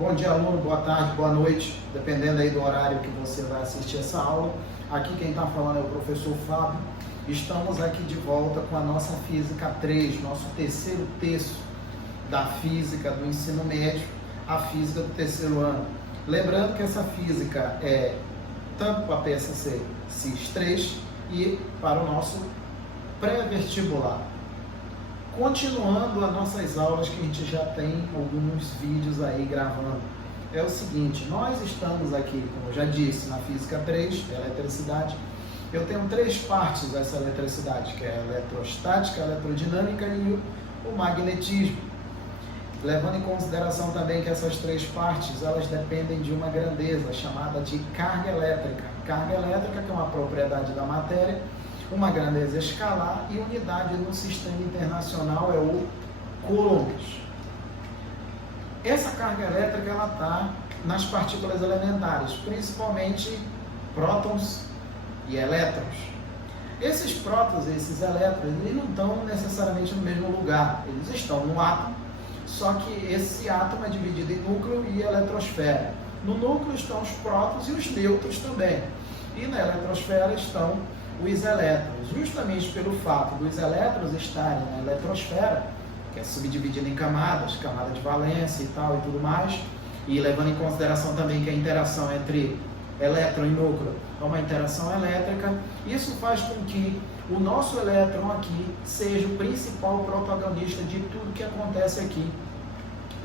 Bom dia, aluno, boa tarde, boa noite, dependendo aí do horário que você vai assistir essa aula. Aqui quem está falando é o professor Fábio. Estamos aqui de volta com a nossa Física 3, nosso terceiro terço da Física do ensino médio, a Física do terceiro ano. Lembrando que essa Física é tanto para a PSC CIS3 e para o nosso pré-vestibular. Continuando as nossas aulas, que a gente já tem alguns vídeos aí gravando, é o seguinte: nós estamos aqui, como eu já disse, na Física 3, eletricidade. Eu tenho três partes dessa eletricidade, que é a eletrostática, a eletrodinâmica e o magnetismo. Levando em consideração também que essas três partes, elas dependem de uma grandeza chamada de carga elétrica. Carga elétrica, que é uma propriedade da matéria, uma grandeza escalar, e unidade no sistema internacional é o coulombs. Essa carga elétrica ela está nas partículas elementares, principalmente prótons e elétrons. Esses prótons e esses elétrons, eles não estão necessariamente no mesmo lugar, eles estão no átomo, só que esse átomo é dividido em núcleo e eletrosfera. No núcleo estão os prótons e os nêutrons também, e na eletrosfera estão os elétrons. Justamente pelo fato dos elétrons estarem na eletrosfera, que é subdividida em camadas, camada de valência e tal e tudo mais, e levando em consideração também que a interação entre elétron e núcleo é uma interação elétrica, isso faz com que o nosso elétron aqui seja o principal protagonista de tudo que acontece aqui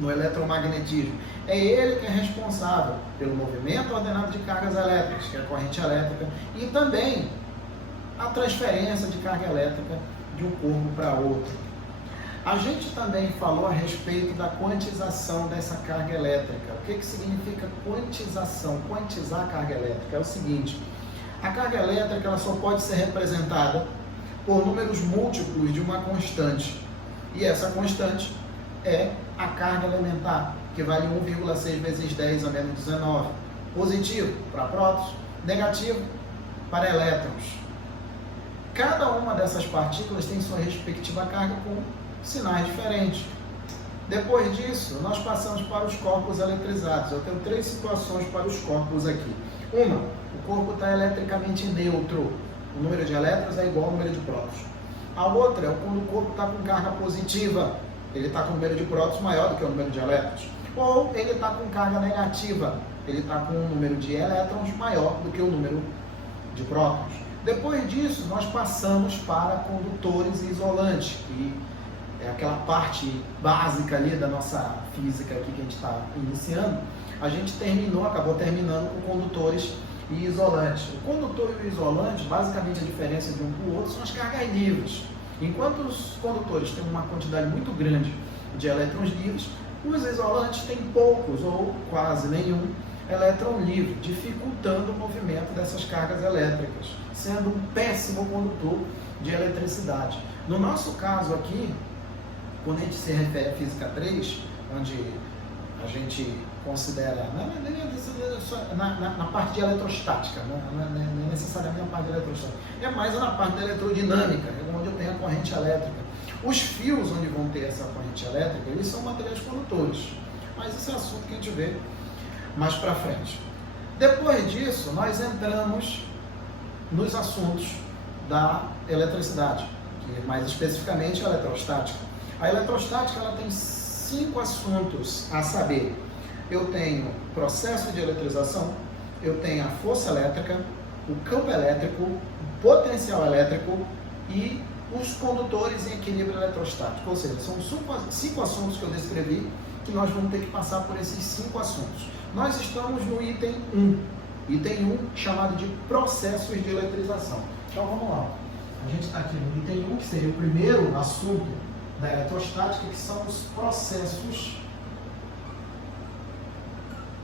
no eletromagnetismo. É ele que é responsável pelo movimento ordenado de cargas elétricas, que é a corrente elétrica, e também a transferência de carga elétrica de um corpo para outro. A gente também falou a respeito da quantização dessa carga elétrica. O que significa quantização? Quantizar a carga elétrica é o seguinte: a carga elétrica ela só pode ser representada por números múltiplos de uma constante, e essa constante é a carga elementar, que vale 1,6 vezes 10 a menos 19. Positivo para prótons, negativo para elétrons. Cada uma dessas partículas tem sua respectiva carga com sinais diferentes. Depois disso, nós passamos para os corpos eletrizados. Eu tenho três situações para os corpos aqui. Uma, o corpo está eletricamente neutro. O número de elétrons é igual ao número de prótons. A outra é quando o corpo está com carga positiva. Ele está com o número de prótons maior do que o número de elétrons. Ou ele está com carga negativa. Ele está com um número de elétrons maior do que o número de prótons. Depois disso, nós passamos para condutores e isolantes, que é aquela parte básica ali da nossa física aqui que a gente está iniciando. A gente acabou terminando com condutores e isolantes. O condutor e o isolante, basicamente a diferença de um para o outro são as cargas livres. Enquanto os condutores têm uma quantidade muito grande de elétrons livres, os isolantes têm poucos ou quase nenhum elétron livre, dificultando o movimento dessas cargas elétricas, sendo um péssimo condutor de eletricidade. No nosso caso aqui, quando a gente se refere à Física 3, onde a gente considera, na parte de eletrostática, não é necessariamente na parte de eletrostática, é mais na parte da eletrodinâmica, onde eu tenho a corrente elétrica. Os fios onde vão ter essa corrente elétrica, eles são materiais condutores, mas esse é assunto que a gente vê mais para frente. Depois disso, nós entramos nos assuntos da eletricidade, que mais especificamente a eletrostática. A eletrostática ela tem 5 assuntos a saber. Eu tenho processo de eletrização, eu tenho a força elétrica, o campo elétrico, o potencial elétrico e os condutores em equilíbrio eletrostático. Ou seja, são 5 assuntos que eu descrevi, que nós vamos ter que passar por esses 5 assuntos. Nós estamos no item 1. Item 1 chamado de processos de eletrização. Então vamos lá. A gente está aqui no item 1, que seria o primeiro assunto da eletrostática, que são os processos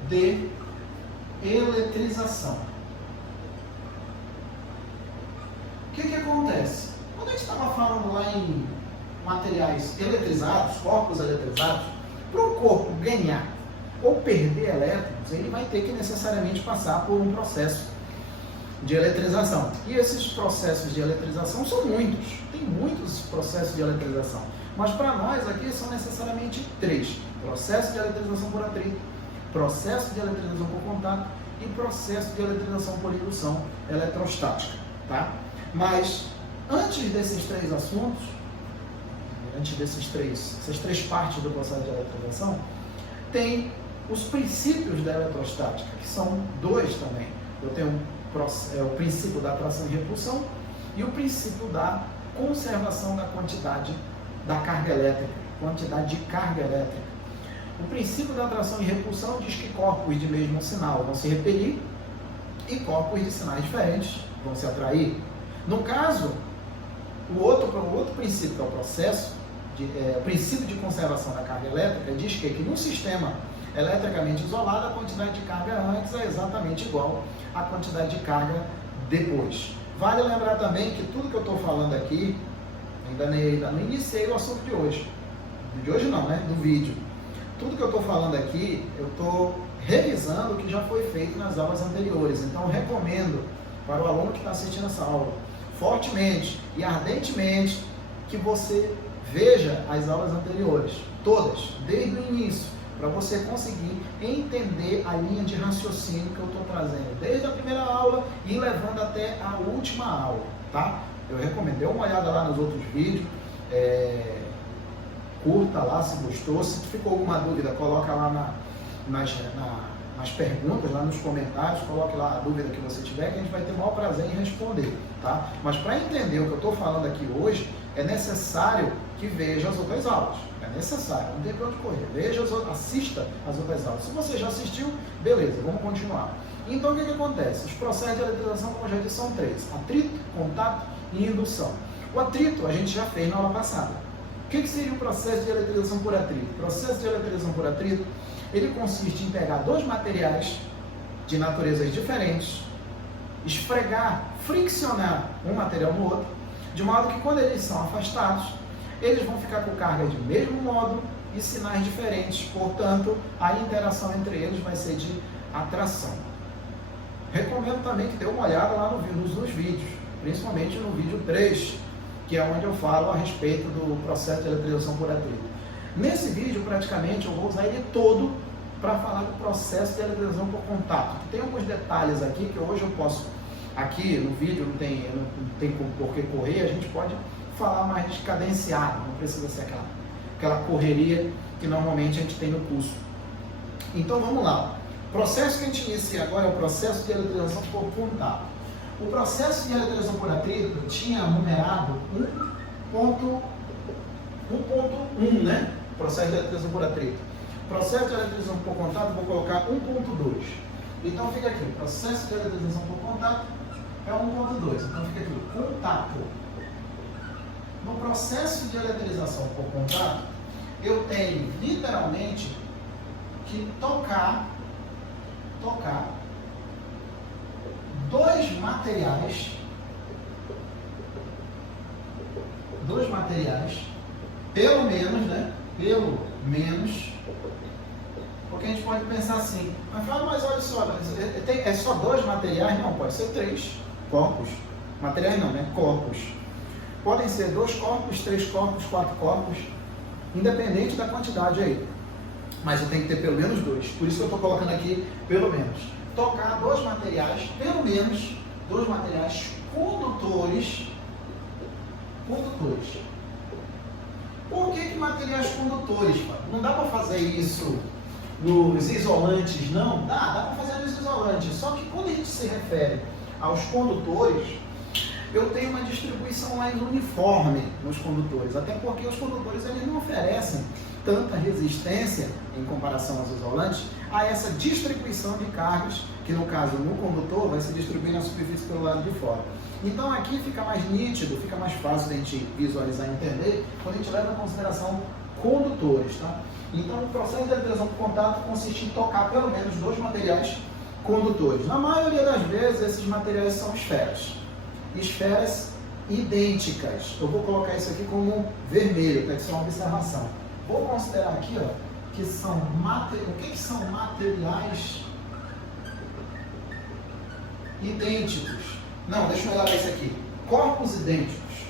de eletrização. O que acontece? Quando a gente estava falando lá em materiais eletrizados, corpos eletrizados, para o corpo ganhar ou perder elétrons, ele vai ter que necessariamente passar por um processo de eletrização. E esses processos de eletrização são muitos, tem muitos processos de eletrização. Mas para nós aqui são necessariamente 3. Processo de eletrização por atrito, processo de eletrização por contato e processo de eletrização por indução eletrostática, tá? Mas antes desses três assuntos, essas três partes do processo de eletrização, tem os princípios da eletrostática, que são dois também. Eu tenho o princípio da atração e repulsão e o princípio da conservação da quantidade da carga elétrica, quantidade de carga elétrica. O princípio da atração e repulsão diz que corpos de mesmo sinal vão se repelir e corpos de sinais diferentes vão se atrair. No caso, o outro princípio, que é o o princípio de conservação da carga elétrica, diz que num sistema eletricamente isolado, a quantidade de carga antes é exatamente igual à quantidade de carga depois. Vale lembrar também que tudo que eu estou falando aqui, ainda não iniciei o assunto de hoje. De hoje não, né? Do vídeo. Tudo que eu estou falando aqui, eu estou revisando o que já foi feito nas aulas anteriores. Então, eu recomendo para o aluno que está assistindo essa aula, fortemente e ardentemente, que você veja as aulas anteriores, todas, desde o início, para você conseguir entender a linha de raciocínio que eu estou trazendo, desde a primeira aula e levando até a última aula, tá? Eu recomendo, dê uma olhada lá nos outros vídeos, curta lá se gostou, se ficou alguma dúvida, coloca lá nas perguntas, lá nos comentários, coloque lá a dúvida que você tiver, que a gente vai ter o maior prazer em responder, tá? Mas para entender o que eu estou falando aqui hoje, é necessário que veja as outras aulas, é necessário, não tem pra onde correr, assista as outras aulas. Se você já assistiu, beleza, vamos continuar. Então o que acontece? Os processos de eletrização, como eu já disse, são três: atrito, contato e indução. O atrito a gente já fez na aula passada. O que seria o processo de eletrização por atrito? O processo de eletrização por atrito, ele consiste em pegar dois materiais de naturezas diferentes, esfregar, friccionar um material no outro, de modo que quando eles são afastados, eles vão ficar com carga de mesmo modo e sinais diferentes, portanto, a interação entre eles vai ser de atração. Recomendo também que dê uma olhada lá nos vídeos, principalmente no vídeo 3, que é onde eu falo a respeito do processo de eletrização por atrito. Nesse vídeo, praticamente, eu vou usar ele todo para falar do processo de eletrização por contato. Tem alguns detalhes aqui que hoje eu posso, aqui no vídeo não tem por que correr, a gente pode falar mais descadenciado, não precisa ser aquela correria que normalmente a gente tem no curso. Então vamos lá. O processo que a gente inicia agora é o processo de eletrização por contato. O processo de eletrização por atrito tinha numerado 1.1, né? Processo de eletrização por atrito. Processo de eletrização por contato, vou colocar 1.2. Então fica aqui, processo de eletrização por contato é 1.2. Então fica aqui, contato. No processo de eletrização por contato, eu tenho literalmente que tocar dois materiais, pelo menos, né? Pelo menos, porque a gente pode pensar assim, mas fala, mas olha só, é só dois materiais? Não, pode ser três corpos. Materiais não, né? Corpos. Podem ser 2 corpos, 3 corpos, 4 corpos, independente da quantidade aí. Mas eu tenho que ter pelo menos 2. Por isso que eu estou colocando aqui pelo menos. Tocar dois materiais, pelo menos 2 materiais condutores. Por que materiais condutores? Não dá para fazer isso nos isolantes, não? Dá para fazer nos isolantes. Só que quando a gente se refere aos condutores, eu tenho uma distribuição mais uniforme nos condutores, até porque os condutores eles não oferecem tanta resistência em comparação aos isolantes a essa distribuição de cargas, que no caso no condutor vai se distribuir na superfície pelo lado de fora. Então aqui fica mais nítido, fica mais fácil de a gente visualizar e entender quando a gente leva em consideração condutores, tá? Então o processo de eletrização por contato consiste em tocar pelo menos 2 materiais condutores. Na maioria das vezes esses materiais são esferas idênticas. Eu vou colocar isso aqui como vermelho, para que seja uma observação. Vou considerar aqui, ó, que são o que são materiais idênticos? Não, deixa eu olhar isso aqui. Corpos idênticos.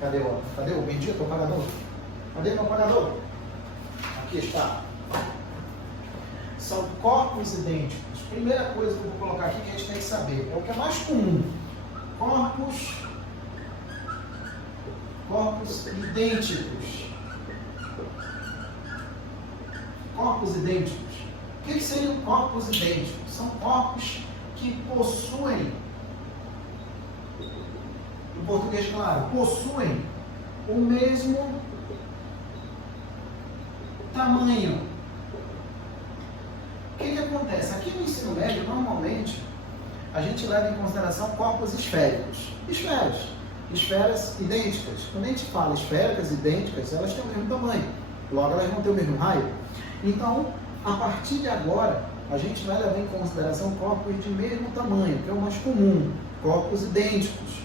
Cadê o bendito apagador? Cadê meu apagador? Aqui está. são corpos idênticos. Primeira coisa que eu vou colocar aqui que a gente tem que saber, é o que é mais comum. Corpos idênticos. Corpos idênticos. O que seriam corpos idênticos? São corpos que possuem, em português claro, possuem o mesmo tamanho. O que acontece? Aqui no ensino médio, normalmente, a gente leva em consideração corpos esféricos. Esferas idênticas. Quando a gente fala esféricas idênticas, elas têm o mesmo tamanho. Logo, elas vão ter o mesmo raio. Então, a partir de agora, a gente vai levar em consideração corpos de mesmo tamanho, que é o mais comum. Corpos idênticos.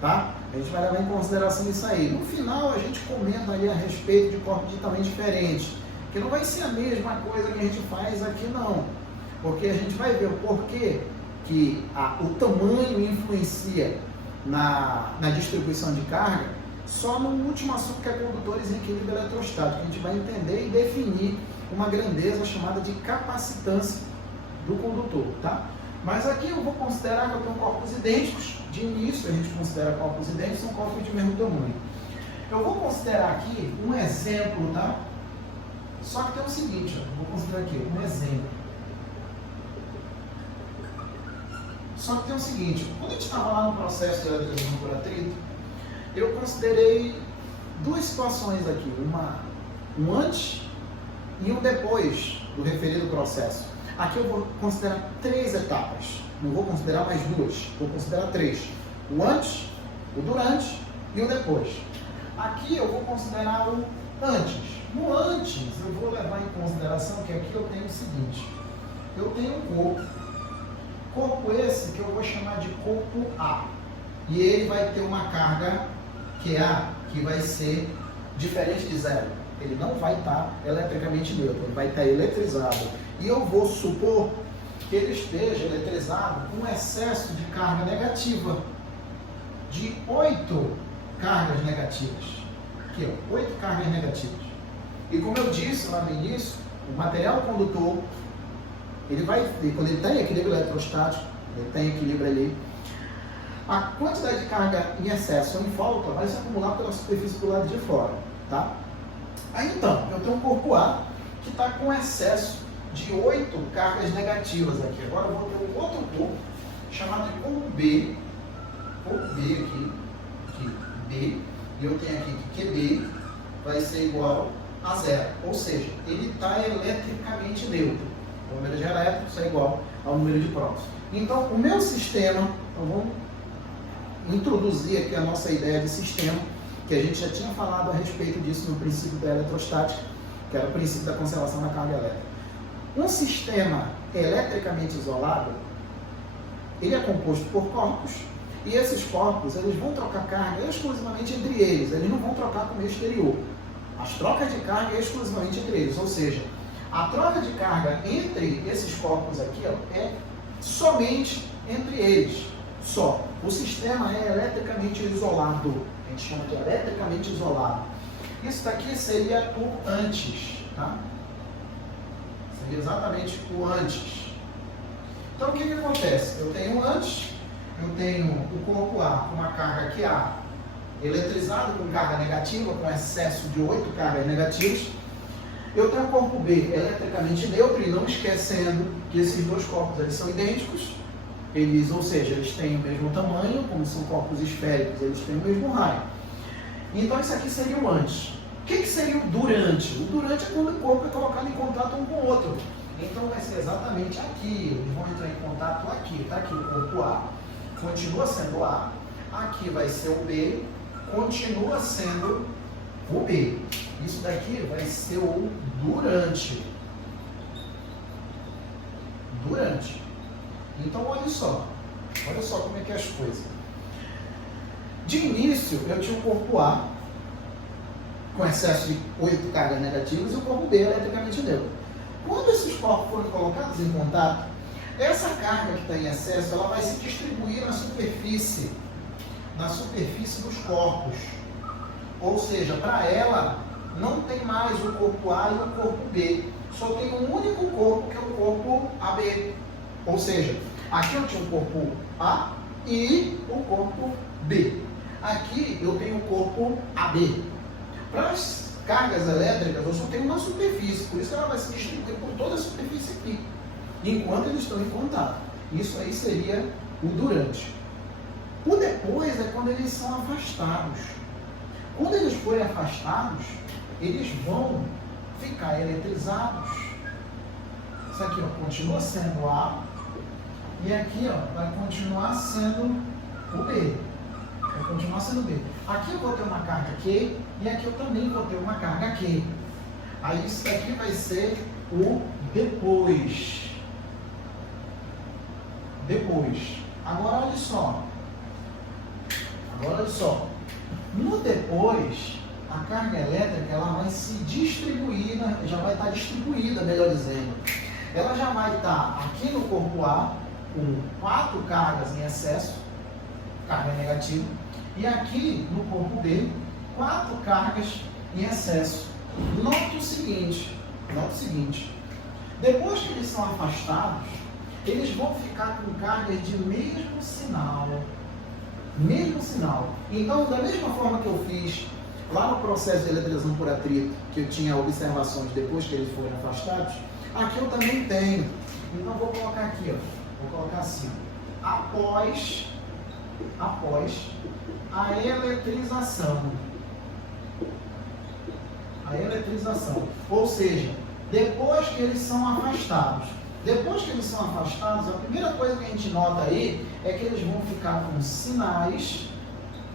Tá? A gente vai levar em consideração isso aí. No final, a gente comenta ali a respeito de corpos de tamanho diferentes. Que não vai ser a mesma coisa que a gente faz aqui, não. Porque a gente vai ver o porquê que o tamanho influencia na distribuição de carga, só no último assunto que é condutores em equilíbrio eletrostático. A gente vai entender e definir uma grandeza chamada de capacitância do condutor, tá? Mas aqui eu vou considerar que eu tenho corpos idênticos. De início, a gente considera corpos idênticos, são corpos de mesmo tamanho. Eu vou considerar aqui um exemplo, tá? Só que tem o seguinte, ó, vou considerar aqui um exemplo. Só que tem o seguinte, quando a gente estava lá no processo de eletrização por atrito, eu considerei duas situações aqui, um antes e um depois do referido processo. Aqui eu vou considerar 3 etapas, não vou considerar mais 2, vou considerar 3. O antes, o durante e o depois. Aqui eu vou considerar o antes. No antes, eu vou levar em consideração que aqui eu tenho o seguinte, eu tenho um corpo esse que eu vou chamar de corpo A, e ele vai ter uma carga QA, que vai ser diferente de zero. Ele não vai estar eletricamente neutro, ele vai estar eletrizado. E eu vou supor que ele esteja eletrizado com excesso de carga negativa, de 8 cargas negativas. Aqui, ó, 8 cargas negativas. E como eu disse lá no início, o material condutor, ele vai, quando ele está em equilíbrio eletrostático, ele tem equilíbrio ali, a quantidade de carga em excesso ou em falta vai se acumular pela superfície do lado de fora, tá? Aí então, eu tenho um corpo A que está com excesso de 8 cargas negativas aqui. Agora eu vou ter um outro corpo chamado de corpo B aqui, B, e eu tenho aqui que QB vai ser igual a zero, ou seja, ele está eletricamente neutro. O número de elétrons é igual ao número de prótons. Então, o meu sistema, então vamos introduzir aqui a nossa ideia de sistema, que a gente já tinha falado a respeito disso no princípio da eletrostática, que era o princípio da conservação da carga elétrica. Um sistema eletricamente isolado, ele é composto por corpos, e esses corpos eles vão trocar carga exclusivamente entre eles não vão trocar com o meio exterior. As trocas de carga é exclusivamente entre eles, ou seja, a troca de carga entre esses corpos aqui ó, é somente entre eles, só. O sistema é eletricamente isolado, a gente chama de eletricamente isolado. Isso daqui seria o antes, tá? Seria exatamente o antes. Então o que acontece? Eu tenho o antes, eu tenho o corpo A com uma carga QA eletrizado com carga negativa, com excesso de 8 cargas negativas. Eu tenho o corpo B eletricamente neutro, e não esquecendo que esses dois corpos eles são idênticos, ou seja, eles têm o mesmo tamanho, como são corpos esféricos, eles têm o mesmo raio. Então isso aqui seria o antes. O que seria o durante? O durante é quando o corpo é colocado em contato um com o outro. Então vai ser exatamente aqui, eles vão entrar em contato aqui, está aqui o corpo A, continua sendo A, aqui vai ser o B, continua sendo o B. Isso daqui vai ser o durante. Durante. Então olha só como é que é as coisas. De início eu tinha o corpo A com excesso de 8 cargas negativas e o corpo B eletricamente neutro. Quando esses corpos forem colocados em contato, essa carga que está em excesso ela vai se distribuir na superfície dos corpos. Ou seja, para ela não tem mais o corpo A e o corpo B. só tem um único corpo, que é o corpo AB. Ou seja, aqui eu tinha o corpo A e o corpo B. Aqui eu tenho o corpo AB. Para as cargas elétricas, eu só tenho uma superfície, por isso ela vai se distribuir por toda a superfície aqui, enquanto eles estão em contato. Isso aí seria o durante. O depois é quando eles são afastados. Quando eles forem afastados, eles vão ficar eletrizados. Isso aqui, ó, continua sendo A, e aqui, ó, vai continuar sendo o B. Vai continuar sendo B. Aqui eu vou ter uma carga Q, e aqui eu também vou ter uma carga Q. Aí isso daqui vai ser o depois. Depois. Agora olha só. No depois, a carga elétrica ela vai se distribuir, já vai estar distribuída, melhor dizendo. Ela já vai estar aqui no corpo A, com 4 cargas em excesso, carga negativa, e aqui no corpo B, 4 cargas em excesso. Note o seguinte, depois que eles são afastados, eles vão ficar com cargas de mesmo sinal. Então, da mesma forma que eu fiz lá no processo de eletrização por atrito, que eu tinha observações depois que eles foram afastados, aqui eu também tenho. Então, vou colocar aqui, ó, vou colocar assim, após a eletrização. Ou seja, depois que eles são afastados. Depois que eles são afastados, a primeira coisa que a gente nota aí é que eles vão ficar com sinais,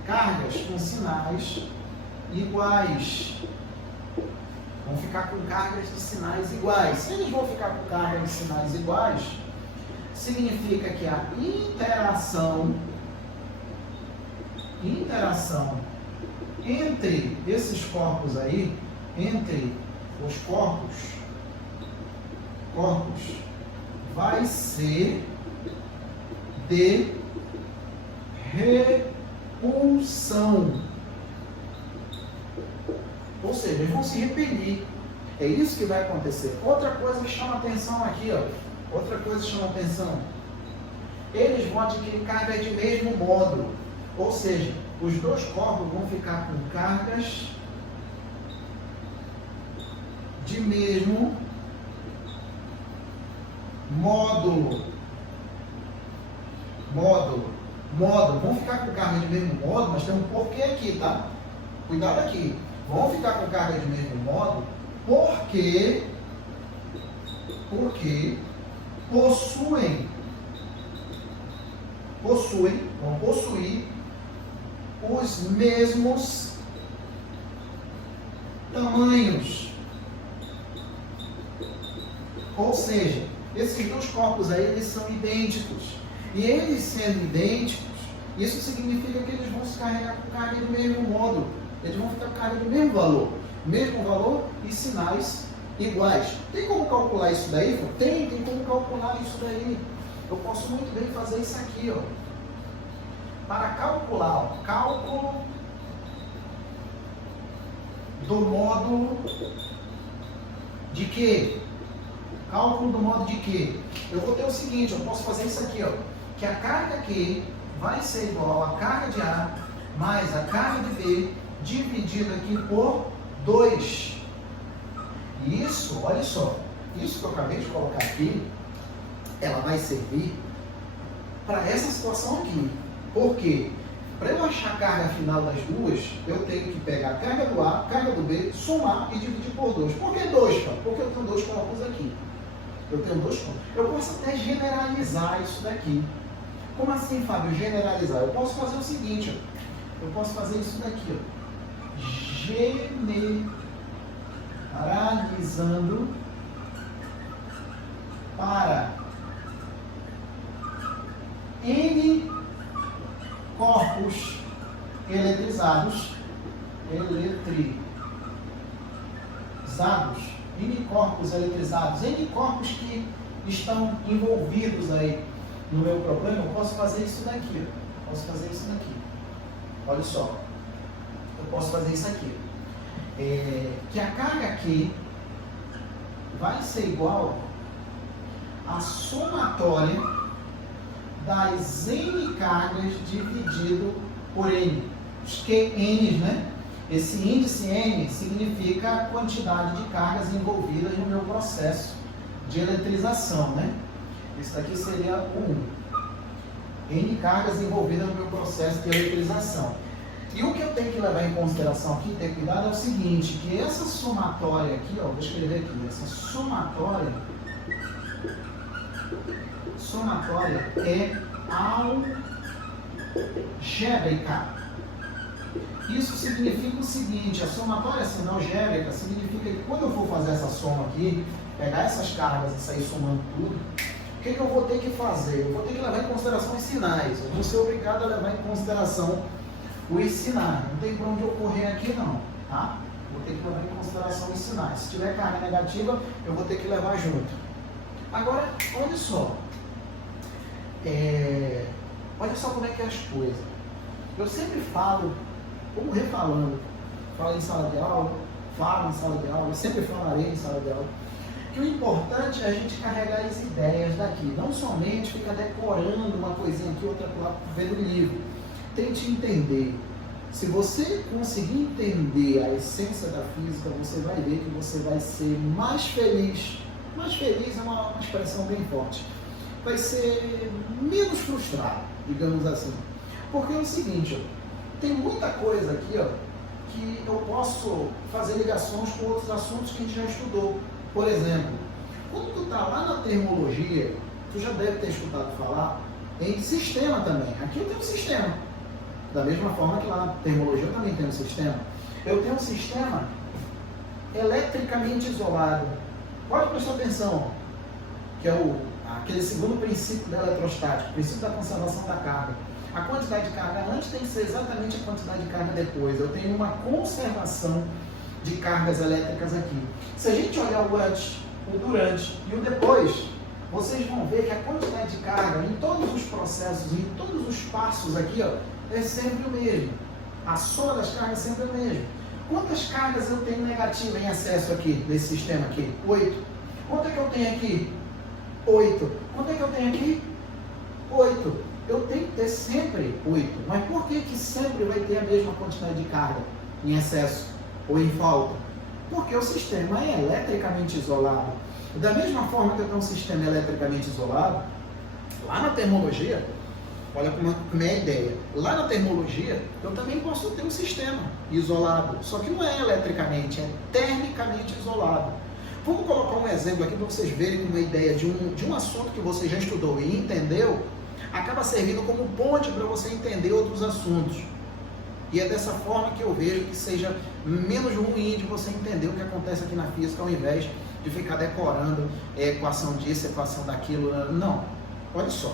cargas com sinais iguais. Vão ficar com cargas de sinais iguais. Se eles vão ficar com cargas de sinais iguais, significa que a interação entre esses corpos aí, entre os corpos, vai ser de repulsão. Ou seja, eles vão se repelir. É isso que vai acontecer. Outra coisa que chama atenção aqui, ó. Eles vão adquirir carga de mesmo modo. Ou seja, os dois corpos vão ficar com cargas de mesmo módulo. Vão ficar com carga de mesmo modo, mas tem um porquê aqui, tá? Cuidado aqui. Vão ficar com carga de mesmo modo porque vão possuir os mesmos tamanhos. Ou seja, esses dois corpos aí, eles são idênticos. E eles sendo idênticos, isso significa que eles vão se carregar com carga do mesmo modo. Eles vão ficar com carga do mesmo valor. Mesmo valor e sinais iguais. Tem como calcular isso daí? Tem como calcular isso daí. Eu posso muito bem fazer isso aqui, ó. Para calcular o cálculo do módulo de quê? Cálculo do modo de quê? Eu vou ter o seguinte, eu posso fazer isso aqui, ó, que a carga Q vai ser igual à carga de A mais a carga de B dividido aqui por 2. Isso, olha só, isso que eu acabei de colocar aqui, ela vai servir para essa situação aqui. Por quê? Para eu achar a carga final das duas, eu tenho que pegar a carga do A, carga do B, somar e dividir por 2. Por que 2, Fábio? Porque eu tenho dois corpos aqui. Eu posso até generalizar isso daqui. Como assim, Fábio, generalizar? Eu posso fazer o seguinte, ó. Eu posso fazer isso daqui, ó. Generalizando para N corpos eletrizados, N corpos eletrizados, N corpos que estão envolvidos aí no meu problema, eu posso fazer isso daqui, ó. Olha só, eu posso fazer isso aqui, que a carga aqui vai ser igual à somatória das N cargas dividido por N. Os QNs, né? Esse índice N significa a quantidade de cargas envolvidas no meu processo de eletrização, né? Isso daqui seria o 1. N cargas envolvidas no meu processo de eletrização. E o que eu tenho que levar em consideração aqui, ter cuidado, é o seguinte, que essa somatória aqui, ó, vou escrever aqui, essa somatória é algébrica. Isso significa o seguinte, a somatória sendo algébrica significa que quando eu for fazer essa soma aqui, pegar essas cargas e sair somando tudo, o que eu vou ter que fazer? Eu vou ter que levar em consideração os sinais. Eu vou ser obrigado a levar em consideração os sinais. Não tem para onde eu correr aqui não, tá? Vou ter que levar em consideração os sinais. Se tiver carga negativa, eu vou ter que levar junto. Agora, olha só. Olha só como é que é as coisas. Eu sempre falo, como refalando, falo em sala de aula, falo em sala de aula, eu sempre falarei em sala de aula, que o importante é a gente carregar as ideias daqui, não somente ficar decorando uma coisinha aqui, outra lá, vendo o livro. Tente entender. Se você conseguir entender a essência da física, você vai ver que você vai ser mais feliz. Mais feliz é uma expressão bem forte. Vai ser menos frustrado, digamos assim. Porque é o seguinte, ó, tem muita coisa aqui, ó, que eu posso fazer ligações com outros assuntos que a gente já estudou. Por exemplo, quando tu está lá na termologia, tu já deve ter escutado falar em sistema também. Aqui eu tenho um sistema. Da mesma forma que lá na termologia eu também tenho um sistema. Eu tenho um sistema eletricamente isolado. Pode prestar atenção, ó, que é aquele segundo princípio da eletrostática, o princípio da conservação da carga. A quantidade de carga antes tem que ser exatamente a quantidade de carga depois. Eu tenho uma conservação de cargas elétricas aqui. Se a gente olhar o antes, o durante e o depois, vocês vão ver que a quantidade de carga em todos os processos, em todos os passos aqui, ó, é sempre o mesmo. A soma das cargas é sempre a mesma. Quantas cargas eu tenho negativa em acesso aqui, nesse sistema aqui? 8. Quanto é que eu tenho aqui? 8. Quanto é que eu tenho aqui? 8. Eu tenho que ter sempre 8. Mas por que sempre vai ter a mesma quantidade de carga em excesso ou em falta? Porque o sistema é eletricamente isolado. Da mesma forma que eu tenho um sistema eletricamente isolado, lá na termologia, olha como é a ideia. Lá na termologia, eu também posso ter um sistema isolado. Só que não é eletricamente, é termicamente isolado. Vamos colocar um exemplo aqui para vocês verem uma ideia de um assunto que você já estudou e entendeu, acaba servindo como ponte para você entender outros assuntos. E é dessa forma que eu vejo que seja menos ruim de você entender o que acontece aqui na física, ao invés de ficar decorando equação disso, equação daquilo. Não. Olha só.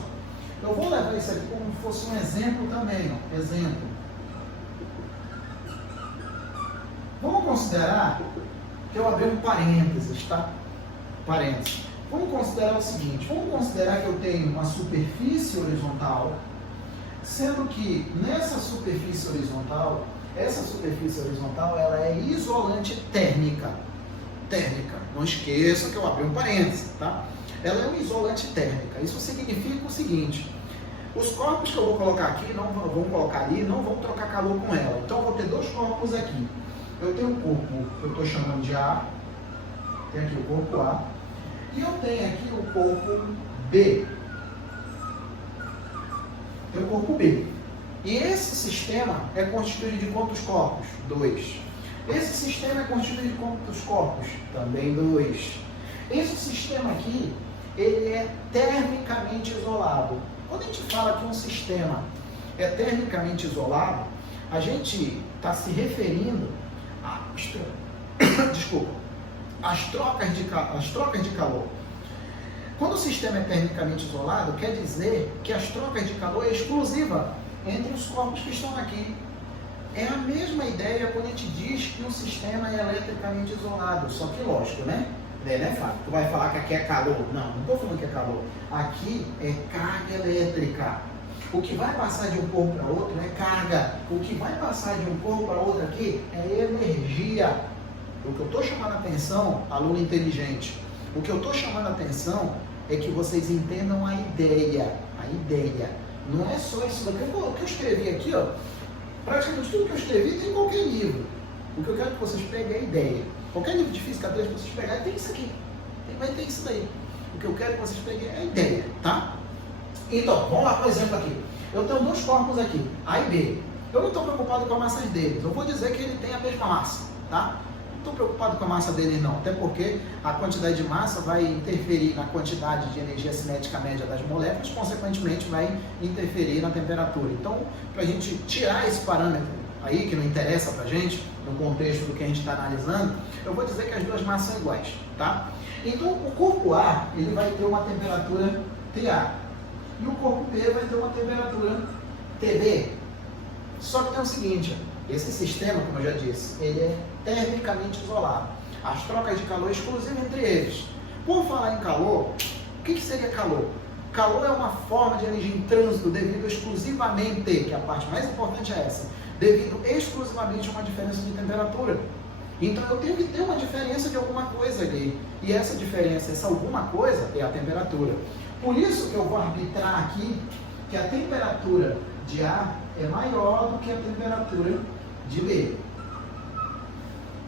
Eu vou levar isso aqui como se fosse um exemplo também. Ó. Exemplo. Vamos considerar que eu abri um parênteses, tá? Parênteses. Vamos considerar o seguinte. Vamos considerar que eu tenho uma superfície horizontal, sendo que nessa superfície horizontal, essa superfície horizontal, ela é isolante térmica. Térmica. Não esqueça que eu abri um parênteses, tá? Ela é um isolante térmica. Isso significa o seguinte: os corpos que eu vou colocar aqui, não vão colocar ali, não vão trocar calor com ela. Então eu vou ter dois corpos aqui. Eu tenho um corpo que eu estou chamando de A, tem aqui o corpo A, e eu tenho aqui o corpo B. Tem o corpo B. E esse sistema é constituído de quantos corpos? 2. Esse sistema é constituído de quantos corpos? Também 2. Esse sistema aqui, ele é termicamente isolado. Quando a gente fala que um sistema é termicamente isolado, a gente está se referindo às trocas de calor. Quando o sistema é termicamente isolado, quer dizer que as trocas de calor é exclusiva entre os corpos que estão aqui. É a mesma ideia quando a gente diz que o sistema é eletricamente isolado, só que lógico, né? Né, Fábio? Tu vai falar que aqui é calor? Não estou falando que é calor. Aqui é carga elétrica. O que vai passar de um corpo para outro é carga. O que vai passar de um corpo para outro aqui é energia. O que eu estou chamando a atenção, aluno inteligente, O que eu estou chamando a atenção é que vocês entendam a ideia. A ideia. Não é só isso daqui. O que eu escrevi aqui, ó, praticamente tudo que eu escrevi tem em qualquer livro. O que eu quero que vocês peguem é a ideia. Qualquer livro de Física 3 que vocês pegarem, tem isso aqui. Vai ter isso daí. O que eu quero que vocês peguem é a ideia, tá? Então, vamos lá, por exemplo, aqui. Eu tenho dois corpos aqui, A e B. Eu não estou preocupado com a massa deles. Eu vou dizer que ele tem a mesma massa, tá? Não estou preocupado com a massa deles, não. Até porque a quantidade de massa vai interferir na quantidade de energia cinética média das moléculas, consequentemente vai interferir na temperatura. Então, para a gente tirar esse parâmetro aí, que não interessa para a gente, no contexto do que a gente está analisando, eu vou dizer que as duas massas são iguais, tá? Então, o corpo A, ele vai ter uma temperatura TA. E o corpo B vai ter uma temperatura TB. Só que tem o seguinte, esse sistema, como eu já disse, ele é termicamente isolado. As trocas de calor exclusivas entre eles. Por falar em calor, o que seria calor? Calor é uma forma de energia em trânsito devido exclusivamente, que a parte mais importante é essa, devido exclusivamente a uma diferença de temperatura. Então eu tenho que ter uma diferença de alguma coisa ali. E essa diferença, essa alguma coisa, é a temperatura. Por isso que eu vou arbitrar aqui que a temperatura de A é maior do que a temperatura de B.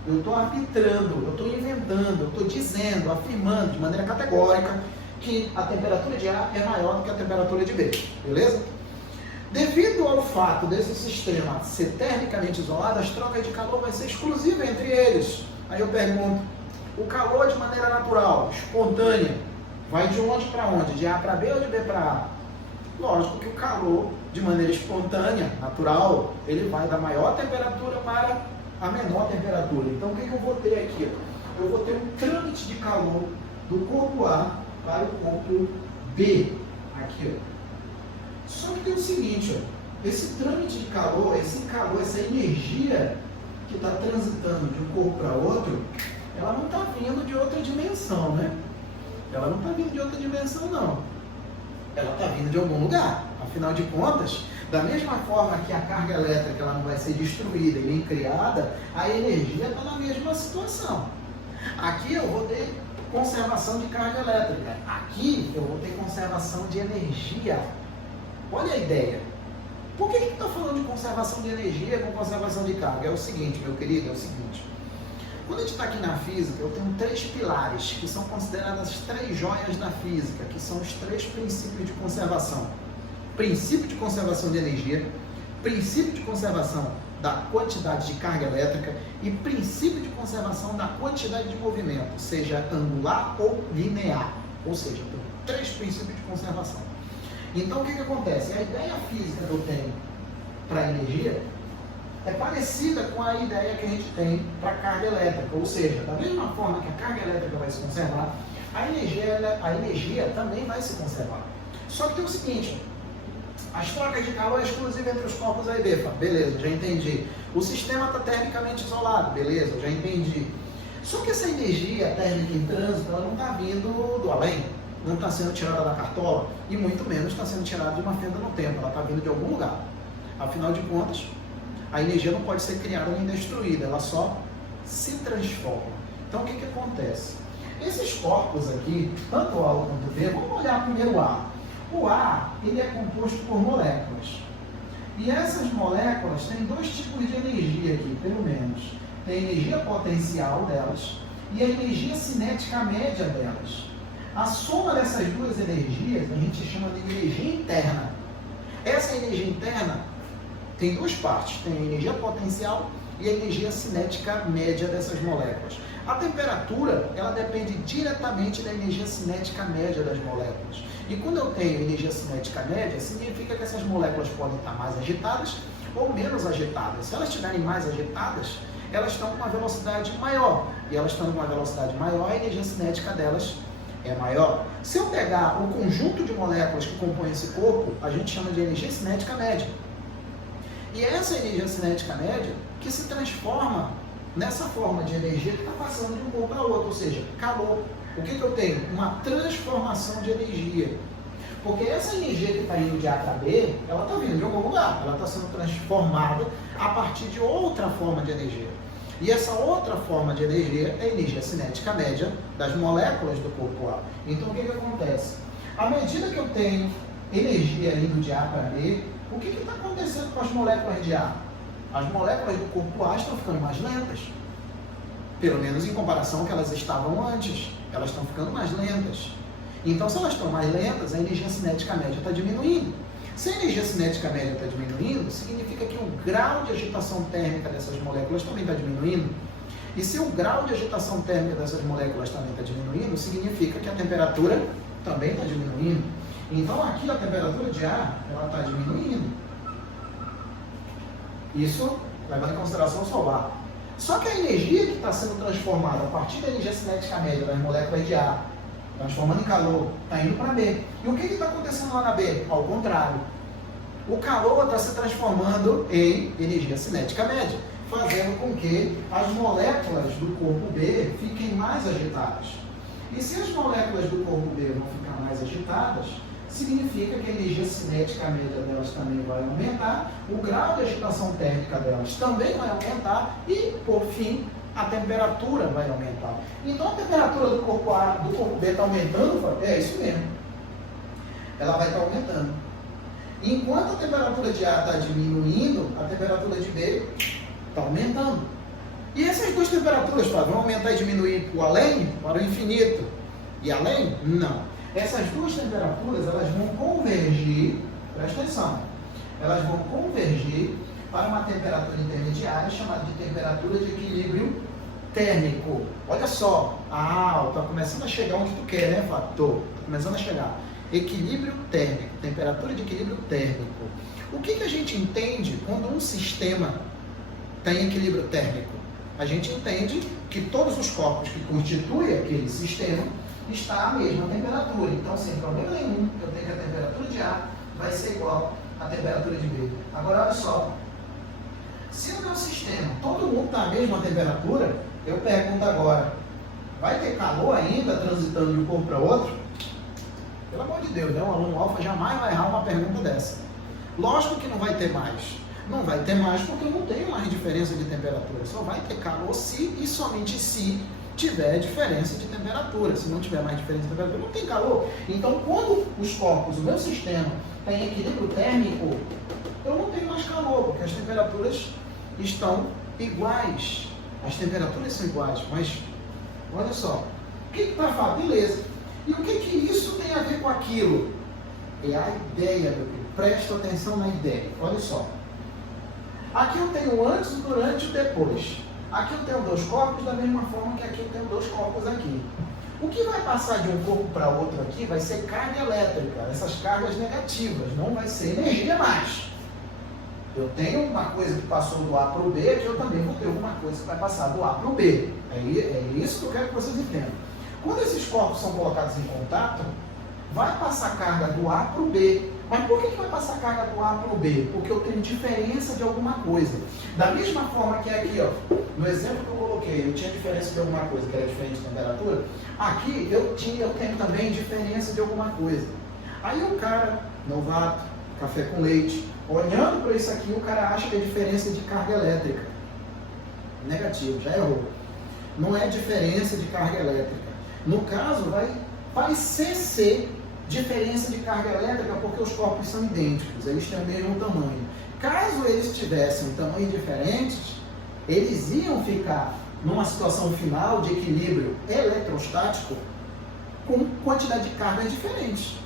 Eu estou arbitrando, eu estou inventando, eu estou dizendo, afirmando de maneira categórica que a temperatura de A é maior do que a temperatura de B. Beleza? Devido ao fato desse sistema ser termicamente isolado, as trocas de calor vai ser exclusiva entre eles. Aí eu pergunto, o calor de maneira natural, espontânea, vai de onde para onde? De A para B ou de B para A? Lógico que o calor, de maneira espontânea, natural, ele vai da maior temperatura para a menor temperatura. Então o que eu vou ter aqui? Eu vou ter um trâmite de calor do corpo A para o corpo B. Aqui, ó. Só que tem o seguinte, ó, esse trâmite de calor, essa energia que está transitando de um corpo para outro, ela não está vindo de outra dimensão, né? Ela não está vindo de outra dimensão, não. Ela está vindo de algum lugar. Afinal de contas, da mesma forma que a carga elétrica ela não vai ser destruída e nem criada, a energia está na mesma situação. Aqui eu vou ter conservação de carga elétrica. Aqui eu vou ter conservação de energia. Olha a ideia. Por que está falando de conservação de energia com conservação de carga? É o seguinte, meu querido, é o seguinte. Quando a gente está aqui na física, eu tenho 3 pilares, que são consideradas as 3 joias da física, que são os 3 princípios de conservação. Princípio de conservação de energia, princípio de conservação da quantidade de carga elétrica e princípio de conservação da quantidade de movimento, seja angular ou linear. Ou seja, eu tenho 3 princípios de conservação. Então, o que acontece? A ideia física que eu tenho para a energia é parecida com a ideia que a gente tem para a carga elétrica. Ou seja, da mesma forma que a carga elétrica vai se conservar, a energia também vai se conservar. Só que tem o seguinte, as trocas de calor é exclusiva entre os corpos A e B. Beleza, já entendi. O sistema está termicamente isolado. Beleza, já entendi. Só que essa energia térmica em trânsito, ela não está vindo do além. Não está sendo tirada da cartola e muito menos está sendo tirada de uma fenda no tempo, ela está vindo de algum lugar. Afinal de contas, a energia não pode ser criada nem destruída, ela só se transforma. Então o que acontece? Esses corpos aqui, tanto A quanto B, vamos olhar primeiro o A. O A, ele é composto por moléculas. E essas moléculas têm 2 tipos de energia aqui, pelo menos. Tem a energia potencial delas e a energia cinética média delas. A soma dessas 2 energias a gente chama de energia interna. Essa energia interna tem 2 partes, tem a energia potencial e a energia cinética média dessas moléculas. A temperatura, ela depende diretamente da energia cinética média das moléculas. E quando eu tenho energia cinética média, significa que essas moléculas podem estar mais agitadas ou menos agitadas. Se elas estiverem mais agitadas, elas estão com uma velocidade maior. E elas estão com uma velocidade maior, a energia cinética delas é maior. Se eu pegar o conjunto de moléculas que compõem esse corpo, a gente chama de energia cinética média. E é essa energia cinética média que se transforma nessa forma de energia que está passando de um corpo para outro, ou seja, calor. O que eu tenho? Uma transformação de energia. Porque essa energia que está indo de A para B, ela está vindo de algum lugar, ela está sendo transformada a partir de outra forma de energia. E essa outra forma de energia é a energia cinética média das moléculas do corpo A. Então, o que acontece? À medida que eu tenho energia indo de A para B, o que está acontecendo com as moléculas de A? As moléculas do corpo A estão ficando mais lentas. Pelo menos em comparação ao que elas estavam antes. Elas estão ficando mais lentas. Então, se elas estão mais lentas, a energia cinética média está diminuindo. Se a energia cinética média está diminuindo, significa que o grau de agitação térmica dessas moléculas também está diminuindo. E se o grau de agitação térmica dessas moléculas também está diminuindo, significa que a temperatura também está diminuindo. Então, aqui a temperatura de ar está diminuindo. Isso levando em consideração o solar. Só que a energia que está sendo transformada a partir da energia cinética média das moléculas de ar, transformando em calor, está indo para B. E o que está acontecendo lá na B? Ao contrário. O calor está se transformando em energia cinética média, fazendo com que as moléculas do corpo B fiquem mais agitadas. E se as moléculas do corpo B vão ficar mais agitadas, significa que a energia cinética média delas também vai aumentar, o grau de agitação térmica delas também vai aumentar e, por fim, a temperatura vai aumentar. Então, a temperatura do corpo A, do corpo B está aumentando? É isso mesmo. Ela vai estar aumentando. Enquanto a temperatura de A está diminuindo, a temperatura de B está aumentando. E essas duas temperaturas vão aumentar e diminuir para o além, para o infinito e além? Não. Essas duas temperaturas elas vão convergir, presta atenção, elas vão convergir para uma temperatura intermediária chamada de temperatura de equilíbrio térmico. Olha só, está começando a chegar onde tu quer, né, Fator? Está começando a chegar. Equilíbrio térmico, temperatura de equilíbrio térmico. O que a gente entende quando um sistema tem equilíbrio térmico? A gente entende que todos os corpos que constituem aquele sistema está à mesma temperatura. Então, sem problema nenhum, eu tenho que a temperatura de A vai ser igual à temperatura de B. Agora, olha só. Se no meu sistema todo mundo está à mesma temperatura, eu pergunto agora, vai ter calor ainda transitando de um corpo para outro? Pelo amor de Deus, né? Um aluno alfa jamais vai errar uma pergunta dessa. Lógico que não vai ter mais. Não vai ter mais porque não tem mais diferença de temperatura. Só vai ter calor se e somente se tiver diferença de temperatura. Se não tiver mais diferença de temperatura, não tem calor. Então, quando os corpos, o meu sistema, tem equilíbrio térmico, eu não tenho mais calor, porque as temperaturas estão iguais. As temperaturas são iguais, mas olha só. O que vai falar? Beleza. E o que isso tem a ver com aquilo? É a ideia, meu filho. Presta atenção na ideia. Olha só. Aqui eu tenho o antes, o durante e o depois. Aqui eu tenho dois corpos da mesma forma que aqui eu tenho dois corpos aqui. O que vai passar de um corpo para outro aqui vai ser carga elétrica, essas cargas negativas, não vai ser energia mais. Eu tenho uma coisa que passou do A para o B, aqui eu também vou ter alguma coisa que vai passar do A para o B. É isso que eu quero que vocês entendam. Quando esses corpos são colocados em contato, vai passar carga do A para o B. Mas por que vai passar carga do A para o B? Porque eu tenho diferença de alguma coisa. Da mesma forma que aqui, ó, no exemplo que eu coloquei, eu tinha diferença de alguma coisa, que era diferente de temperatura. Aqui eu tenho também diferença de alguma coisa. Aí o cara, novato, café com leite, olhando para isso aqui, o cara acha que é diferença de carga elétrica. Negativo, já errou. Não é diferença de carga elétrica. No caso, vai parecer ser diferença de carga elétrica porque os corpos são idênticos, eles têm o mesmo tamanho. Caso eles tivessem tamanhos diferentes, eles iam ficar numa situação final de equilíbrio eletrostático com quantidade de cargas diferentes,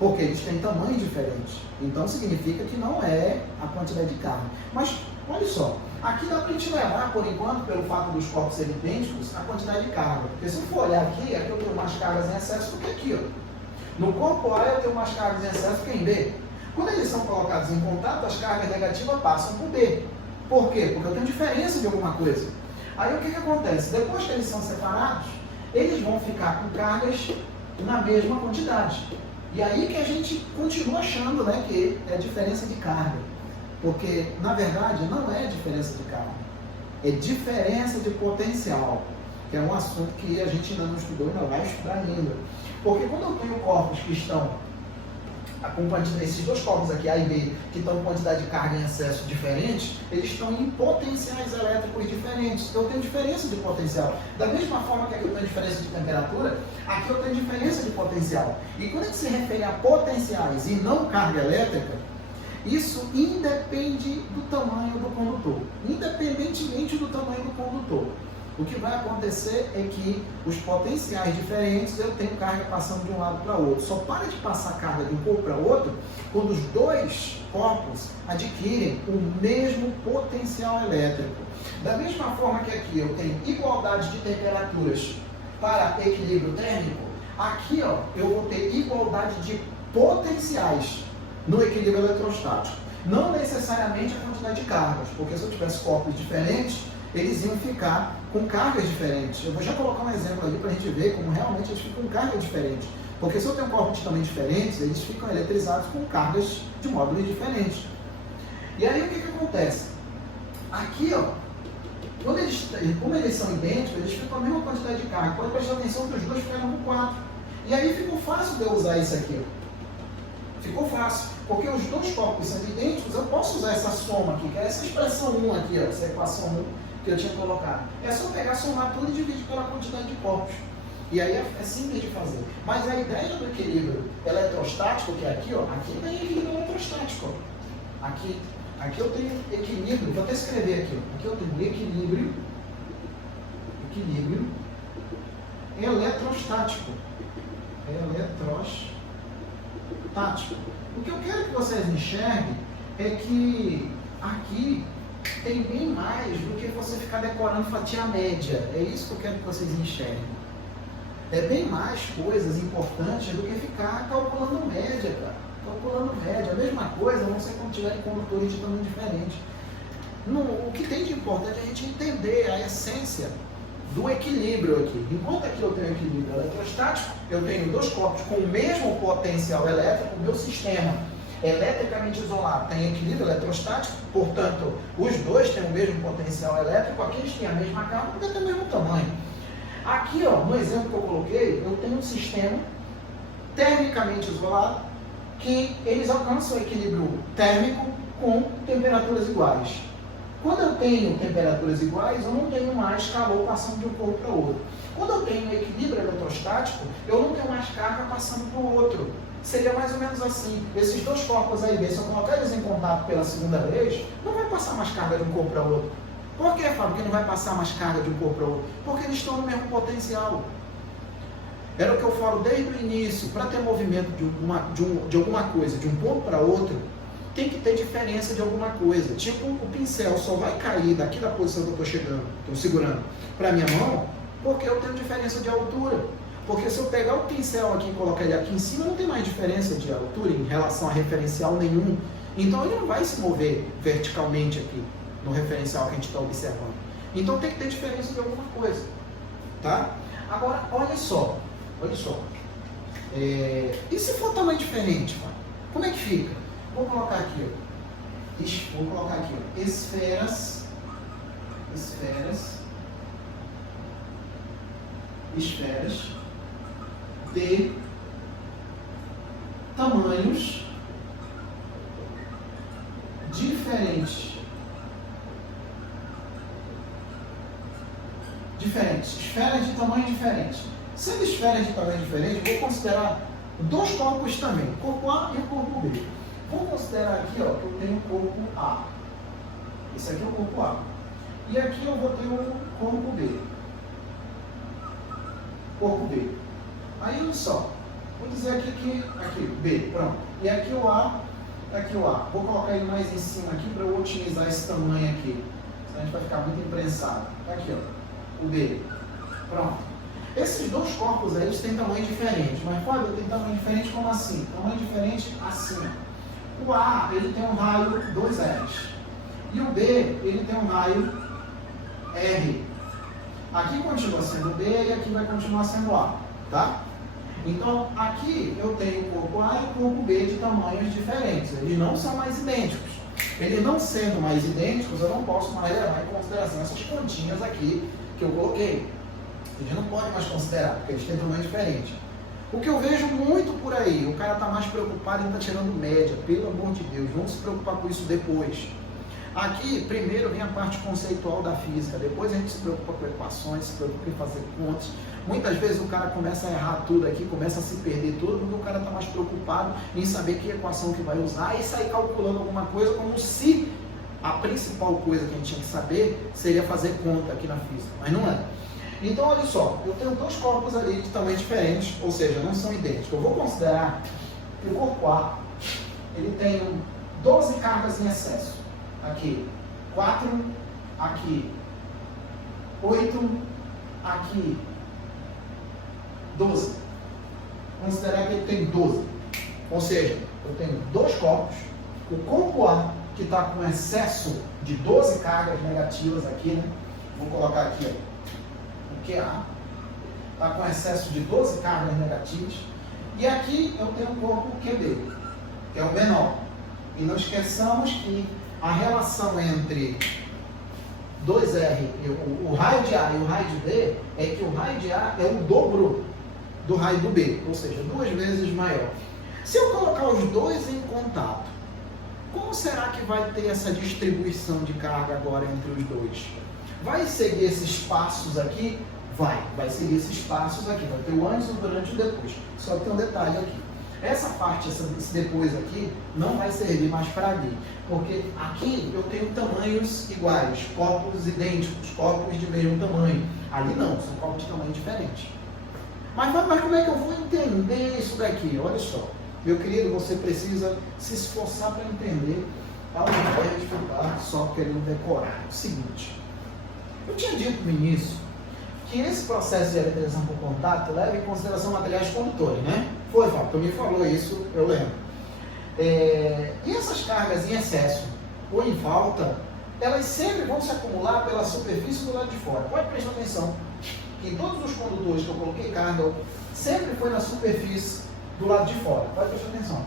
porque eles têm tamanho diferente. Então significa que não é a quantidade de carga. Mas olha só, aqui dá para a gente levar, por enquanto, pelo fato dos corpos serem idênticos, a quantidade de carga. Porque se eu for olhar aqui eu tenho mais cargas em excesso do que aqui, ó. No corpo A eu tenho mais cargas em excesso que em B. Quando eles são colocados em contato, as cargas negativas passam para o B. Por quê? Porque eu tenho diferença de alguma coisa. Aí o que acontece? Depois que eles são separados, eles vão ficar com cargas na mesma quantidade. E aí que a gente continua achando, né, que é diferença de carga. Porque, na verdade, não é diferença de carga. É diferença de potencial. Que é um assunto que a gente ainda não estudou e não vai estudar ainda. Porque quando eu tenho corpos que estão esses dois corpos aqui, A e B, que estão com quantidade de carga em excesso diferentes, eles estão em potenciais elétricos diferentes. Eu tenho diferença de potencial. Da mesma forma que aqui eu tenho diferença de temperatura, aqui eu tenho diferença de potencial. E quando a gente se refere a potenciais e não carga elétrica, isso independe do tamanho do condutor. Independentemente do tamanho do condutor. O que vai acontecer é que os potenciais diferentes, eu tenho carga passando de um lado para o outro. Só para de passar carga de um corpo para outro quando os dois corpos adquirem o mesmo potencial elétrico. Da mesma forma que aqui eu tenho igualdade de temperaturas para equilíbrio térmico, aqui ó, eu vou ter igualdade de potenciais no equilíbrio eletrostático. Não necessariamente a quantidade de cargas, porque se eu tivesse corpos diferentes, eles iam ficar com cargas diferentes. Eu vou já colocar um exemplo ali para a gente ver como realmente eles ficam com cargas diferentes. Porque se eu tenho corpos de tamanho diferentes, eles ficam eletrizados com cargas de módulos diferentes. E aí o que acontece? Aqui, ó, como eles são idênticos, eles ficam a mesma quantidade de carga. Pode prestar atenção que os dois ficaram com 4. E aí ficou fácil de eu usar isso aqui. Ficou fácil. Porque os dois corpos são idênticos, eu posso usar essa soma aqui, que é essa expressão 1 aqui, ó, essa equação 1. Que eu tinha colocado. É só pegar, somar tudo e dividir pela quantidade de corpos. E aí é simples de fazer. Mas a ideia do equilíbrio eletrostático, que é aqui, ó, aqui tem equilíbrio eletrostático. Ó. Aqui eu tenho equilíbrio, vou até escrever aqui, ó. Aqui eu tenho equilíbrio eletrostático. Eletrostático. O que eu quero que vocês enxerguem é que aqui tem bem mais do que você ficar decorando fatia média. É isso que eu quero que vocês enxerguem. É bem mais coisas importantes do que ficar calculando média, cara. Calculando média. A mesma coisa, não sei quando tiverem condutores de tamanho diferente. O que tem de importante é a gente entender a essência do equilíbrio aqui. Enquanto aqui eu tenho equilíbrio eletrostático, eu tenho dois corpos com o mesmo potencial elétrico, o meu sistema eletricamente isolado tem equilíbrio eletrostático, portanto, os dois têm o mesmo potencial elétrico, aqui eles têm a mesma carga, porque tem o mesmo tamanho. Aqui, ó, no exemplo que eu coloquei, eu tenho um sistema termicamente isolado, que eles alcançam o equilíbrio térmico com temperaturas iguais. Quando eu tenho temperaturas iguais, eu não tenho mais calor passando de um corpo para o outro. Quando eu tenho equilíbrio eletrostático, eu não tenho mais carga passando para o outro. Seria mais ou menos assim. Esses dois corpos A e B, se eu colocar eles em contato pela segunda vez, não vai passar mais carga de um corpo para o outro. Por que, Fábio, que não vai passar mais carga de um corpo para o outro? Porque eles estão no mesmo potencial. Era o que eu falo desde o início. Para ter movimento de alguma coisa, de um ponto para outro, tem que ter diferença de alguma coisa. Tipo, o pincel só vai cair daqui da posição que eu estou segurando, para a minha mão, porque eu tenho diferença de altura. Porque se eu pegar o pincel aqui e colocar ele aqui em cima, não tem mais diferença de altura em relação a referencial nenhum. Então ele não vai se mover verticalmente aqui, no referencial que a gente está observando. Então tem que ter diferença de alguma coisa. Tá? Agora, olha só. E se for tamanho diferente, como é que fica? Vou colocar aqui, ó. Esferas de tamanhos diferentes. Esferas de tamanho diferente. Sendo esferas de tamanho diferente, vou considerar dois corpos também, o corpo A e o corpo B. Vou considerar aqui, ó, que eu tenho o corpo A. Esse aqui é o corpo A. E aqui eu vou ter o corpo B. Corpo B. Aí, olha só. Vou dizer aqui B, pronto. E aqui o A, aqui o A. Vou colocar ele mais em cima aqui para eu otimizar esse tamanho aqui. Senão a gente vai ficar muito imprensado. Aqui, ó. O B. Pronto. Esses dois corpos aí, eles têm tamanho diferente. Mas, Fábio, tem tamanho diferente como assim? Tamanho diferente assim. O A, ele tem um raio 2Rs. E o B, ele tem um raio R. Aqui continua sendo B e aqui vai continuar sendo A, tá? Então, aqui eu tenho o corpo A e o corpo B de tamanhos diferentes. Eles não são mais idênticos. Eles não sendo mais idênticos, eu não posso mais levar em consideração essas pontinhas aqui que eu coloquei. A gente não pode mais considerar, porque eles têm tamanho diferente. O que eu vejo muito por aí, o cara está mais preocupado em estar tirando média, pelo amor de Deus, vamos se preocupar com isso depois. Aqui, primeiro vem a parte conceitual da física, depois a gente se preocupa com equações, se preocupa em fazer contas. Muitas vezes o cara começa a errar tudo aqui, começa a se perder tudo, porque o cara está mais preocupado em saber que equação que vai usar e sair calculando alguma coisa, como se a principal coisa que a gente tinha que saber seria fazer conta aqui na física, mas não é. Então, olha só, eu tenho dois corpos ali de tamanho diferentes, ou seja, não são idênticos. Eu vou considerar que o corpo A, ele tem 12 cargas em excesso. Aqui, 4, aqui, 8, aqui, 12. Considerar que ele tem 12. Ou seja, eu tenho dois corpos. O corpo A, que está com excesso de 12 cargas negativas aqui, né? Vou colocar aqui, ó. O QA está com excesso de 12 cargas negativas. E aqui eu tenho o corpo QB, que é o menor. E não esqueçamos que a relação entre 2R, o raio de A e o raio de B, é que o raio de A é o dobro do raio do B, ou seja, 2 vezes maior. Se eu colocar os dois em contato, como será que vai ter essa distribuição de carga agora entre os dois? Vai seguir esses passos aqui? Vai seguir esses passos aqui, vai ter o antes, o durante e o depois. Só que tem um detalhe aqui. Essa parte, esse depois aqui, não vai servir mais para ali. Porque aqui eu tenho tamanhos iguais, corpos idênticos, corpos de mesmo tamanho. Ali não, são corpos de tamanho diferente. Mas como é que eu vou entender isso daqui? Olha só, meu querido, você precisa se esforçar para entender, ao invés de ficar só querendo decorar. É o seguinte, eu tinha dito no início que esse processo de eletrização por contato leva em consideração materiais condutores, né? Foi, Fábio, tu me falou isso, eu lembro. E essas cargas em excesso ou em falta, elas sempre vão se acumular pela superfície do lado de fora. Pode prestar atenção que em todos os condutores que eu coloquei carga, sempre foi na superfície do lado de fora. Pode prestar atenção.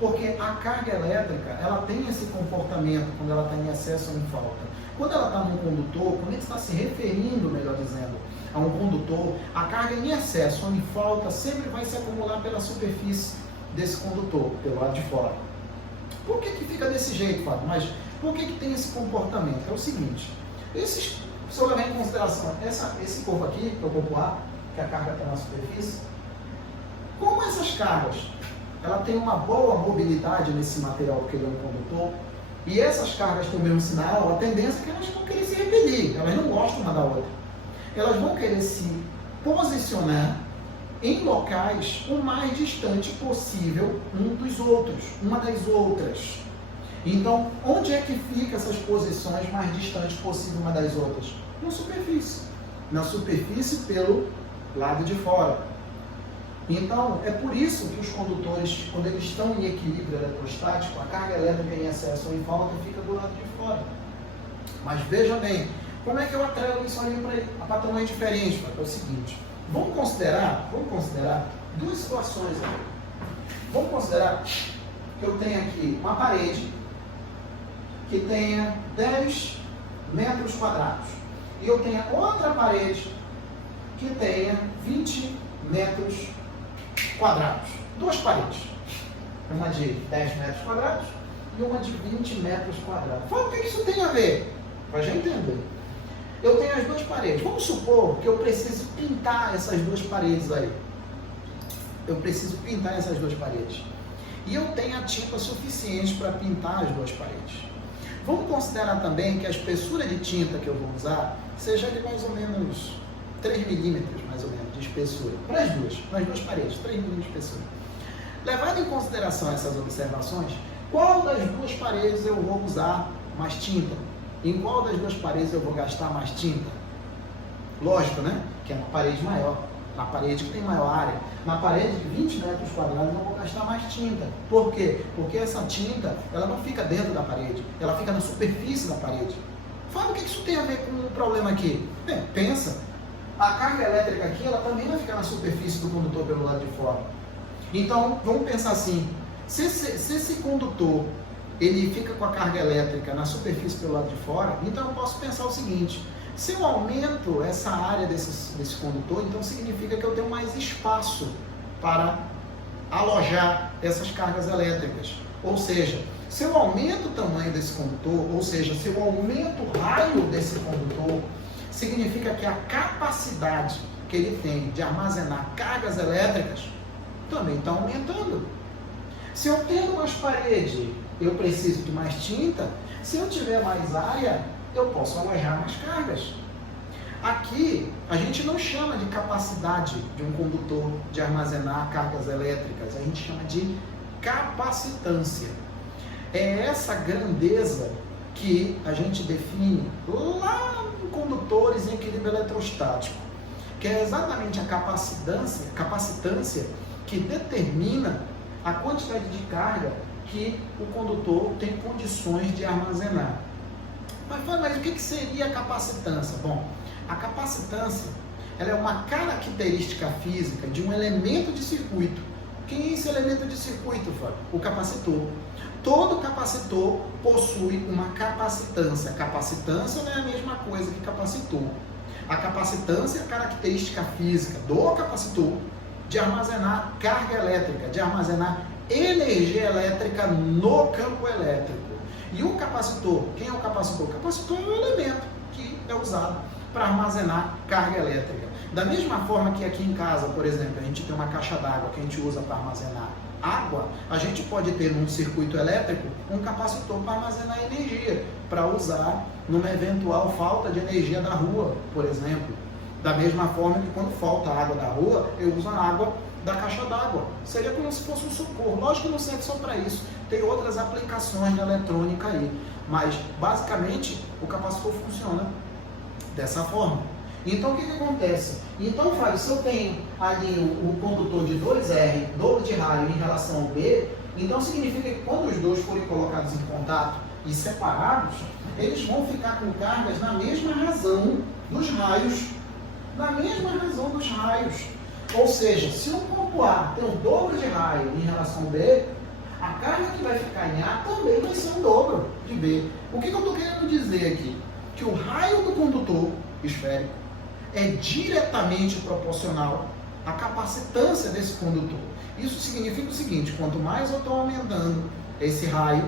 Porque a carga elétrica, ela tem esse comportamento quando ela está em excesso ou em falta. Quando ela está num condutor, quando ele está se referindo, melhor dizendo, a um condutor, a carga em excesso ou em falta sempre vai se acumular pela superfície desse condutor, pelo lado de fora. Por que fica desse jeito, Fábio? Mas por que tem esse comportamento? É o seguinte, se eu levar em consideração esse corpo aqui, que é o corpo A, que a carga está na superfície, como essas cargas, ela tem uma boa mobilidade nesse material, porque ele é um condutor, e essas cargas têm o mesmo sinal, a tendência é que elas vão querer se repelir, elas não gostam uma da outra. Elas vão querer se posicionar em locais o mais distante possível um dos outros, uma das outras. Então, onde é que ficam essas posições mais distantes possível uma das outras? Na superfície. Na superfície pelo lado de fora. Então, é por isso que os condutores, quando eles estão em equilíbrio eletrostático, a carga elétrica em excesso ou em falta fica do lado de fora. Mas veja bem, como é que eu atrelo isso ali para tamanho diferente? É o seguinte, vamos considerar duas situações aqui. Vamos considerar que eu tenho aqui uma parede que tenha 10 metros quadrados e eu tenho outra parede que tenha 20 metros quadrados. Duas paredes. Uma de 10 metros quadrados e uma de 20 metros quadrados. Fala o que isso tem a ver? Para já entender. Eu tenho as duas paredes. Vamos supor que eu preciso pintar essas duas paredes aí. Eu preciso pintar essas duas paredes. E eu tenho a tinta suficiente para pintar as duas paredes. Vamos considerar também que a espessura de tinta que eu vou usar seja de mais ou menos 3 milímetros, mais ou menos, de espessura. Para as duas paredes, 3 milímetros de espessura. Levando em consideração essas observações, qual das duas paredes eu vou usar mais tinta? Em qual das duas paredes eu vou gastar mais tinta? Lógico, né? Que é uma parede maior. Na parede que tem maior área. Na parede de 20 metros quadrados eu vou gastar mais tinta. Por quê? Porque essa tinta, ela não fica dentro da parede. Ela fica na superfície da parede. Fala o que isso tem a ver com o problema aqui. Bem, pensa. A carga elétrica aqui, ela também vai ficar na superfície do condutor pelo lado de fora. Então, vamos pensar assim. Se esse condutor ele fica com a carga elétrica na superfície pelo lado de fora, então eu posso pensar o seguinte, se eu aumento essa área desse condutor, então significa que eu tenho mais espaço para alojar essas cargas elétricas. Ou seja, se eu aumento o tamanho desse condutor, ou seja, se eu aumento o raio desse condutor, significa que a capacidade que ele tem de armazenar cargas elétricas também está aumentando. Se eu tenho mais parede, eu preciso de mais tinta. Se eu tiver mais área, eu posso alojar mais cargas. Aqui, a gente não chama de capacidade de um condutor de armazenar cargas elétricas, a gente chama de capacitância. É essa grandeza que a gente define lá em condutores em equilíbrio eletrostático, que é exatamente a capacitância que determina a quantidade de carga que o condutor tem condições de armazenar. Mas o que seria a capacitância? Bom, a capacitância ela é uma característica física de um elemento de circuito. Quem é esse elemento de circuito, Fábio? O capacitor. Todo capacitor possui uma capacitância. Capacitância não é a mesma coisa que capacitor. A capacitância é a característica física do capacitor de armazenar carga elétrica, de armazenar energia elétrica no campo elétrico. E o capacitor, quem é o capacitor? O capacitor é um elemento que é usado para armazenar carga elétrica. Da mesma forma que aqui em casa, por exemplo, a gente tem uma caixa d'água que a gente usa para armazenar água, a gente pode ter num circuito elétrico um capacitor para armazenar energia, para usar numa eventual falta de energia da rua, por exemplo. Da mesma forma que quando falta água da rua, eu uso a água da caixa d'água. Seria como se fosse um socorro. Lógico que não serve só para isso. Tem outras aplicações de eletrônica aí. Mas, basicamente, o capacitor funciona dessa forma. Então, o que acontece? Então, Fábio, se eu tenho ali o condutor de 2R, dobro de raio em relação ao B, então significa que quando os dois forem colocados em contato e separados, eles vão ficar com cargas na mesma razão dos raios. Na mesma razão dos raios. Ou seja, se o corpo A tem o dobro de raio em relação ao B, a carga que vai ficar em A também vai ser um dobro de B. O que eu estou querendo dizer aqui? Que o raio do condutor esférico é diretamente proporcional à capacitância desse condutor. Isso significa o seguinte: quanto mais eu estou aumentando esse raio,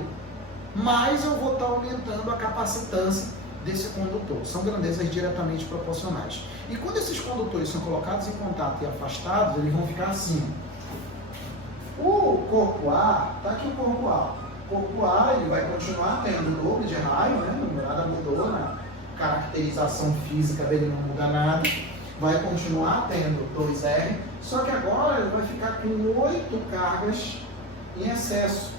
mais eu vou estar aumentando a capacitância desse condutor. São grandezas diretamente proporcionais. E quando esses condutores são colocados em contato e afastados, eles vão ficar assim. O corpo A, está aqui o corpo A. O corpo A ele vai continuar tendo o dobro de raio, né? Nada mudou na caracterização física dele, não muda nada. Vai continuar tendo 2R, só que agora ele vai ficar com 8 cargas em excesso.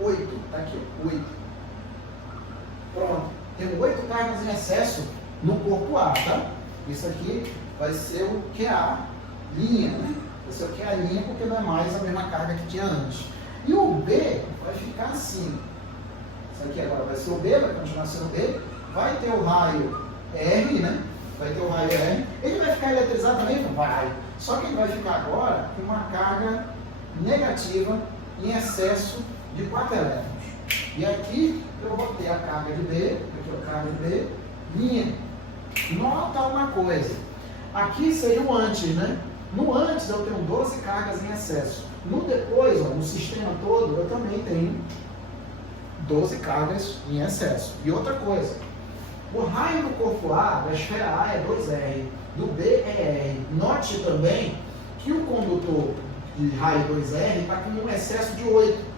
8, está aqui, 8. Pronto. Tem 8 cargas em excesso no corpo A, tá? Isso aqui vai ser o QA linha, né? Vai ser o QA linha porque não é mais a mesma carga que tinha antes. E o B vai ficar assim. Isso aqui agora vai ser o B, vai continuar sendo o B. Vai ter o raio R, né? Vai ter o raio R. Ele vai ficar eletrizado também? Vai. Só que ele vai ficar agora com uma carga negativa em excesso de 4 elétrons. E aqui eu vou ter a carga de B, aqui a carga de B, linha. Nota uma coisa, aqui seria o antes, né? No antes eu tenho 12 cargas em excesso. No depois, ó, no sistema todo, eu também tenho 12 cargas em excesso. E outra coisa, o raio do corpo A, da esfera A é 2R, do B é R. Note também que o condutor de raio 2R está com um excesso de 8.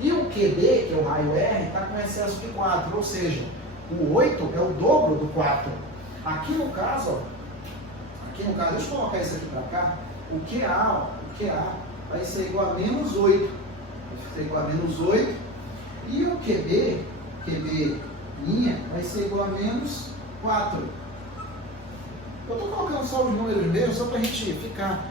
E o QB, que é o raio R, está com excesso de 4, ou seja, o 8 é o dobro do 4. Aqui no caso, deixa eu colocar isso aqui para cá, o QA vai ser igual a menos 8. Vai ser igual a menos 8. E o QB linha, vai ser igual a menos 4. Eu estou colocando só os números mesmo, só para a gente ficar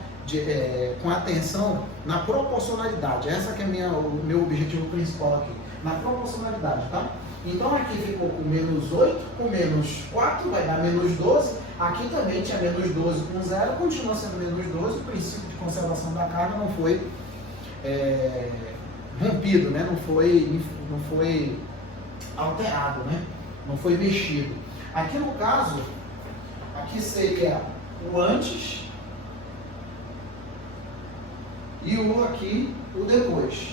com atenção na proporcionalidade. Essa que é o meu objetivo principal aqui, na proporcionalidade, tá? Então aqui ficou com menos 8, com menos 4, vai dar menos 12. Aqui também tinha menos 12 com 0, continua sendo menos 12. O princípio de conservação da carga não foi rompido, né? não foi alterado, né? Não foi mexido. Aqui no caso, aqui seria o antes e o aqui, o depois.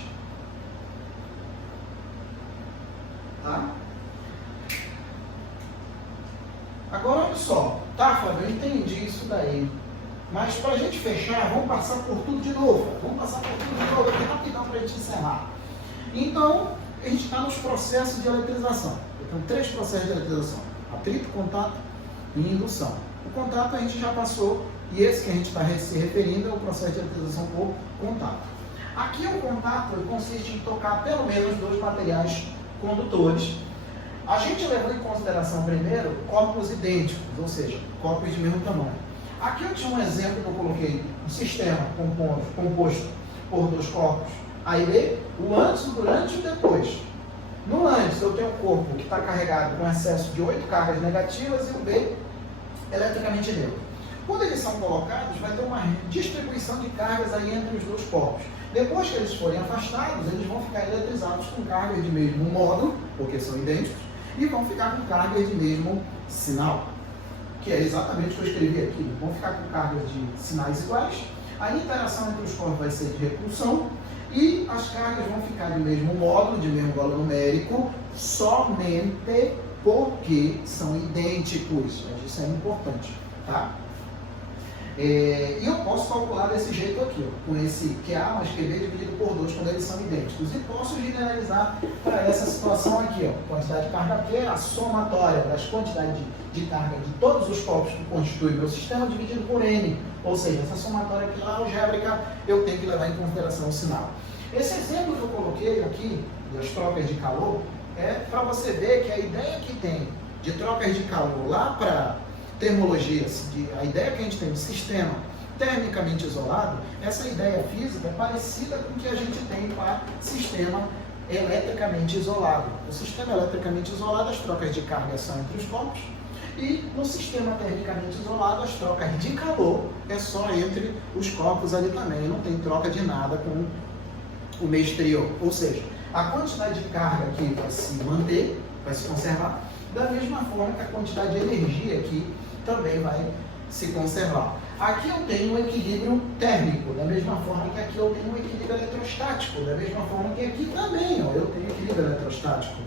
Tá? Agora olha só, tá, Fábio, eu entendi isso daí. Mas para a gente fechar, vamos passar por tudo de novo. Vamos passar por tudo de novo aqui rapidão para a gente encerrar. Então, a gente está nos processos de eletrização. Eu tenho 3 processos de eletrização: atrito, contato e indução. O contato a gente já passou, e esse que a gente está se referindo é o processo de eletrização por contato. Aqui o contato consiste em tocar pelo menos 2 materiais condutores. A gente levou em consideração primeiro corpos idênticos, ou seja, corpos de mesmo tamanho. Aqui eu tinha um exemplo que eu coloquei, um sistema composto por 2 corpos. Aí vê o antes, o durante e o depois. No antes eu tenho um corpo que está carregado com excesso de 8 cargas negativas e o B eletricamente neutro. Quando eles são colocados, vai ter uma distribuição de cargas aí entre os 2 corpos. Depois que eles forem afastados, eles vão ficar eletrizados com cargas de mesmo módulo, porque são idênticos, e vão ficar com cargas de mesmo sinal, que é exatamente o que eu escrevi aqui. Vão ficar com cargas de sinais iguais, a interação entre os corpos vai ser de repulsão, e as cargas vão ficar de mesmo módulo, de mesmo valor numérico, somente porque são idênticos. Isso é importante, tá? E eu posso calcular desse jeito aqui, ó, com esse QA mais QB dividido por 2 quando eles são idênticos. E posso generalizar para essa situação aqui, ó, quantidade de carga Q, a somatória das quantidades de carga de todos os corpos que constituem meu sistema dividido por N. Ou seja, essa somatória aqui lá, algébrica, eu tenho que levar em consideração o sinal. Esse exemplo que eu coloquei aqui, das trocas de calor, é para você ver que a ideia que tem de trocas de calor lá para termologia, a ideia que a gente tem de sistema termicamente isolado, essa ideia física é parecida com o que a gente tem para sistema eletricamente isolado. No sistema eletricamente isolado, as trocas de carga são entre os corpos, e no sistema termicamente isolado, as trocas de calor é só entre os corpos ali também, não tem troca de nada com o meio exterior. Ou seja, a quantidade de carga aqui vai se manter, vai se conservar, da mesma forma que a quantidade de energia aqui também vai se conservar. Aqui eu tenho um equilíbrio térmico, da mesma forma que aqui eu tenho um equilíbrio eletrostático, da mesma forma que aqui também, ó, eu tenho equilíbrio eletrostático.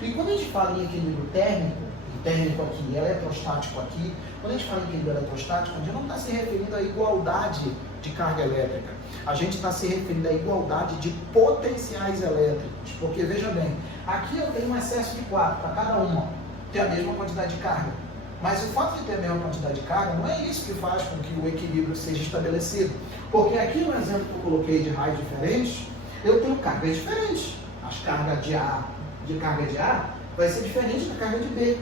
E quando a gente fala em equilíbrio térmico, térmico aqui e eletrostático aqui, quando a gente fala em equilíbrio eletrostático, a gente não está se referindo à igualdade de carga elétrica, a gente está se referindo à igualdade de potenciais elétricos, porque veja bem, aqui eu tenho um excesso de 4 para cada uma, tem a mesma quantidade de carga. Mas o fato de ter a mesma quantidade de carga não é isso que faz com que o equilíbrio seja estabelecido. Porque aqui no exemplo que eu coloquei de raios diferentes, eu tenho cargas diferentes. As cargas de A, de carga de A, vai ser diferente da carga de B.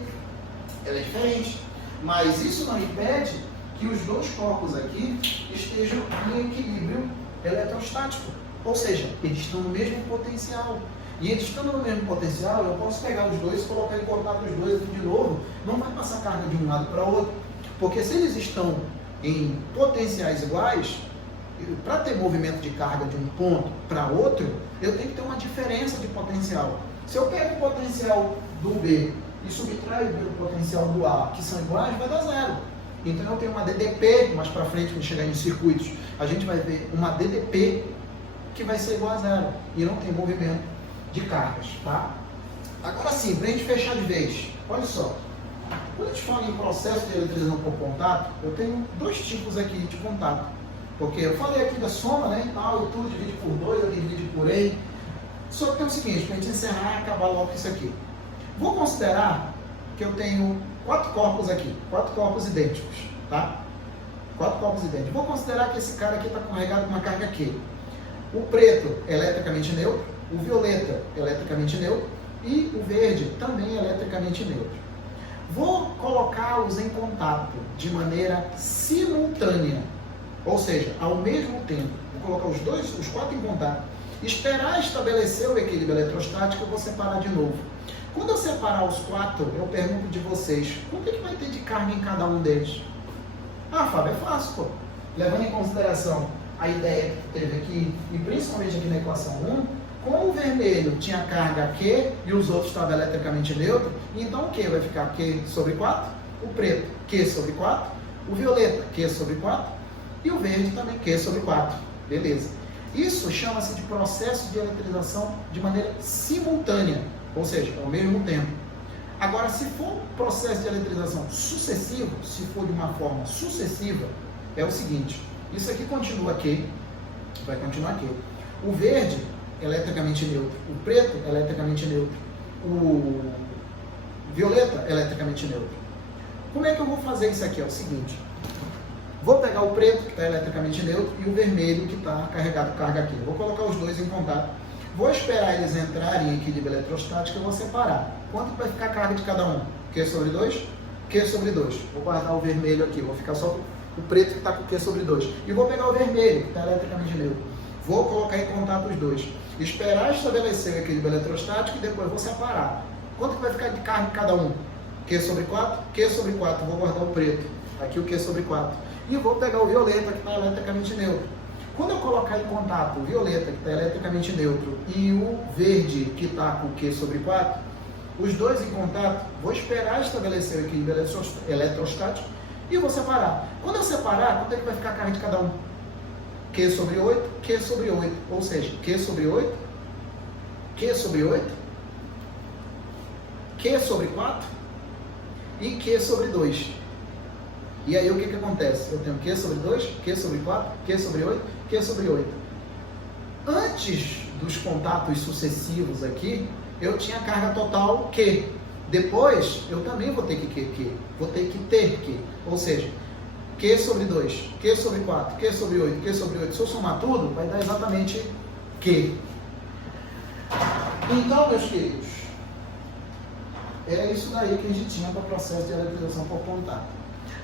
Ela é diferente. Mas isso não impede que os 2 corpos aqui estejam em equilíbrio eletrostático. Ou seja, eles estão no mesmo potencial. E eles estando no mesmo potencial, eu posso pegar os 2 e colocar em contato os 2 aqui de novo, não vai passar carga de um lado para o outro. Porque se eles estão em potenciais iguais, para ter movimento de carga de um ponto para outro, eu tenho que ter uma diferença de potencial. Se eu pego o potencial do B e subtraio o potencial do A, que são iguais, vai dar 0. Então eu tenho uma DDP, mais para frente, quando chegar em circuitos, a gente vai ver uma DDP que vai ser igual a 0, e não tem movimento de cargas, tá? Agora sim, para a gente fechar de vez, olha só, quando a gente fala em processo de eletrização por contato, eu tenho 2 tipos aqui de contato, porque eu falei aqui da soma, né, e tal, e tudo divide por 2, aqui divide por N, só que tem o seguinte, para a gente encerrar e acabar logo isso aqui, vou considerar que eu tenho 4 corpos aqui, 4 corpos idênticos, tá? 4 corpos idênticos, vou considerar que esse cara aqui está carregado com uma carga Q, o preto é eletricamente neutro, o violeta eletricamente neutro e o verde também eletricamente neutro. Vou colocá-los em contato de maneira simultânea, ou seja, ao mesmo tempo. Vou colocar os 4 em contato, esperar estabelecer o equilíbrio eletrostático e vou separar de novo. Quando eu separar os 4, eu pergunto de vocês, quanto é que vai ter de carga em cada um deles? Ah, Fábio, é fácil, pô. Levando em consideração a ideia que teve aqui, e principalmente aqui na equação 1, como o vermelho tinha carga Q e os outros estavam eletricamente neutro, então o Q vai ficar Q sobre 4, o preto Q sobre 4, o violeta Q sobre 4 e o verde também Q sobre 4. Beleza. Isso chama-se de processo de eletrização de maneira simultânea, ou seja, ao mesmo tempo. Agora, se for processo de eletrização sucessivo, se for de uma forma sucessiva, é o seguinte, isso aqui continua aqui, vai continuar aqui. O verde, eletricamente neutro. O preto, eletricamente neutro. O violeta, eletricamente neutro. Como é que eu vou fazer isso aqui? É o seguinte, vou pegar o preto, que está eletricamente neutro, e o vermelho, que está carregado carga aqui. Vou colocar os dois em contato. Vou esperar eles entrarem em equilíbrio eletrostático e vou separar. Quanto vai ficar a carga de cada um? Q sobre 2? Q sobre 2. Vou guardar o vermelho aqui, vou ficar só o preto que está com Q sobre 2. E vou pegar o vermelho, que está eletricamente neutro. Vou colocar em contato os dois. Esperar estabelecer o equilíbrio eletrostático e depois vou separar. Quanto que vai ficar de carga de cada um? Q sobre 4? Q sobre 4. Vou guardar o preto. Aqui o Q sobre 4. E vou pegar o violeta, que está eletricamente neutro. Quando eu colocar em contato o violeta, que está eletricamente neutro, e o verde, que está com Q sobre 4, os dois em contato, vou esperar estabelecer o equilíbrio eletrostático e vou separar. Quando eu separar, quanto é que vai ficar a carga de cada um? Q sobre 8, Q sobre 8. Ou seja, Q sobre 8, Q sobre 8, Q sobre 4 e Q sobre 2. E aí o que acontece? Eu tenho Q sobre 2, Q sobre 4, Q sobre 8, Q sobre 8. Antes dos contatos sucessivos aqui, eu tinha carga total Q. Depois, eu também vou ter que Q. Vou ter que ter Q. Ou seja, Q sobre 2, Q sobre 4, Q sobre 8, Q sobre 8. Se eu somar tudo, vai dar exatamente Q. Então, meus queridos, é isso daí que a gente tinha para o processo de eletrização por contato.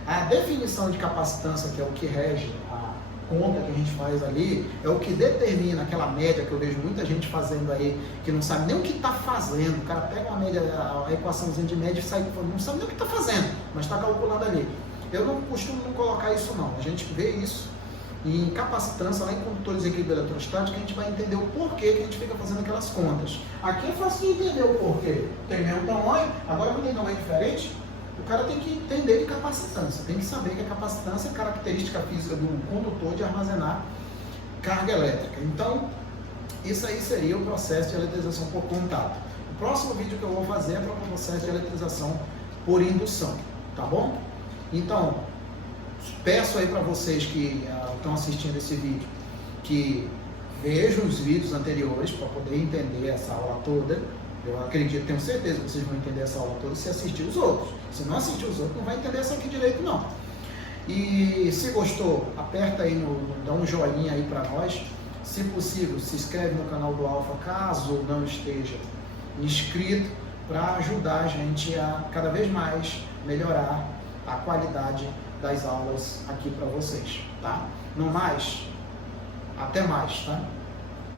A definição de capacitância, que é o que rege a conta que a gente faz ali, é o que determina aquela média que eu vejo muita gente fazendo aí, que não sabe nem o que está fazendo. O cara pega uma média, a equaçãozinha de média e sai, não sabe nem o que está fazendo, mas está calculando ali. Eu não costumo não colocar isso não, a gente vê isso em capacitância, lá em condutores de equilíbrio eletrostático, a gente vai entender o porquê que a gente fica fazendo aquelas contas. Aqui é fácil de entender o porquê, tem mesmo tamanho, agora quando tem tamanho diferente, o cara tem que entender de capacitância, tem que saber que a capacitância é característica física do condutor de armazenar carga elétrica. Então, isso aí seria o processo de eletrização por contato. O próximo vídeo que eu vou fazer é para o processo de eletrização por indução, tá bom? Então, peço aí para vocês que estão assistindo esse vídeo, que vejam os vídeos anteriores para poder entender essa aula toda. Eu acredito, tenho certeza que vocês vão entender essa aula toda se assistir os outros. Se não assistir os outros, não vai entender essa aqui direito, não. E se gostou, aperta aí, dá um joinha aí para nós. Se possível, se inscreve no canal do Alfa, caso não esteja inscrito, para ajudar a gente a cada vez mais melhorar a qualidade das aulas aqui para vocês, tá? No mais, até mais, tá?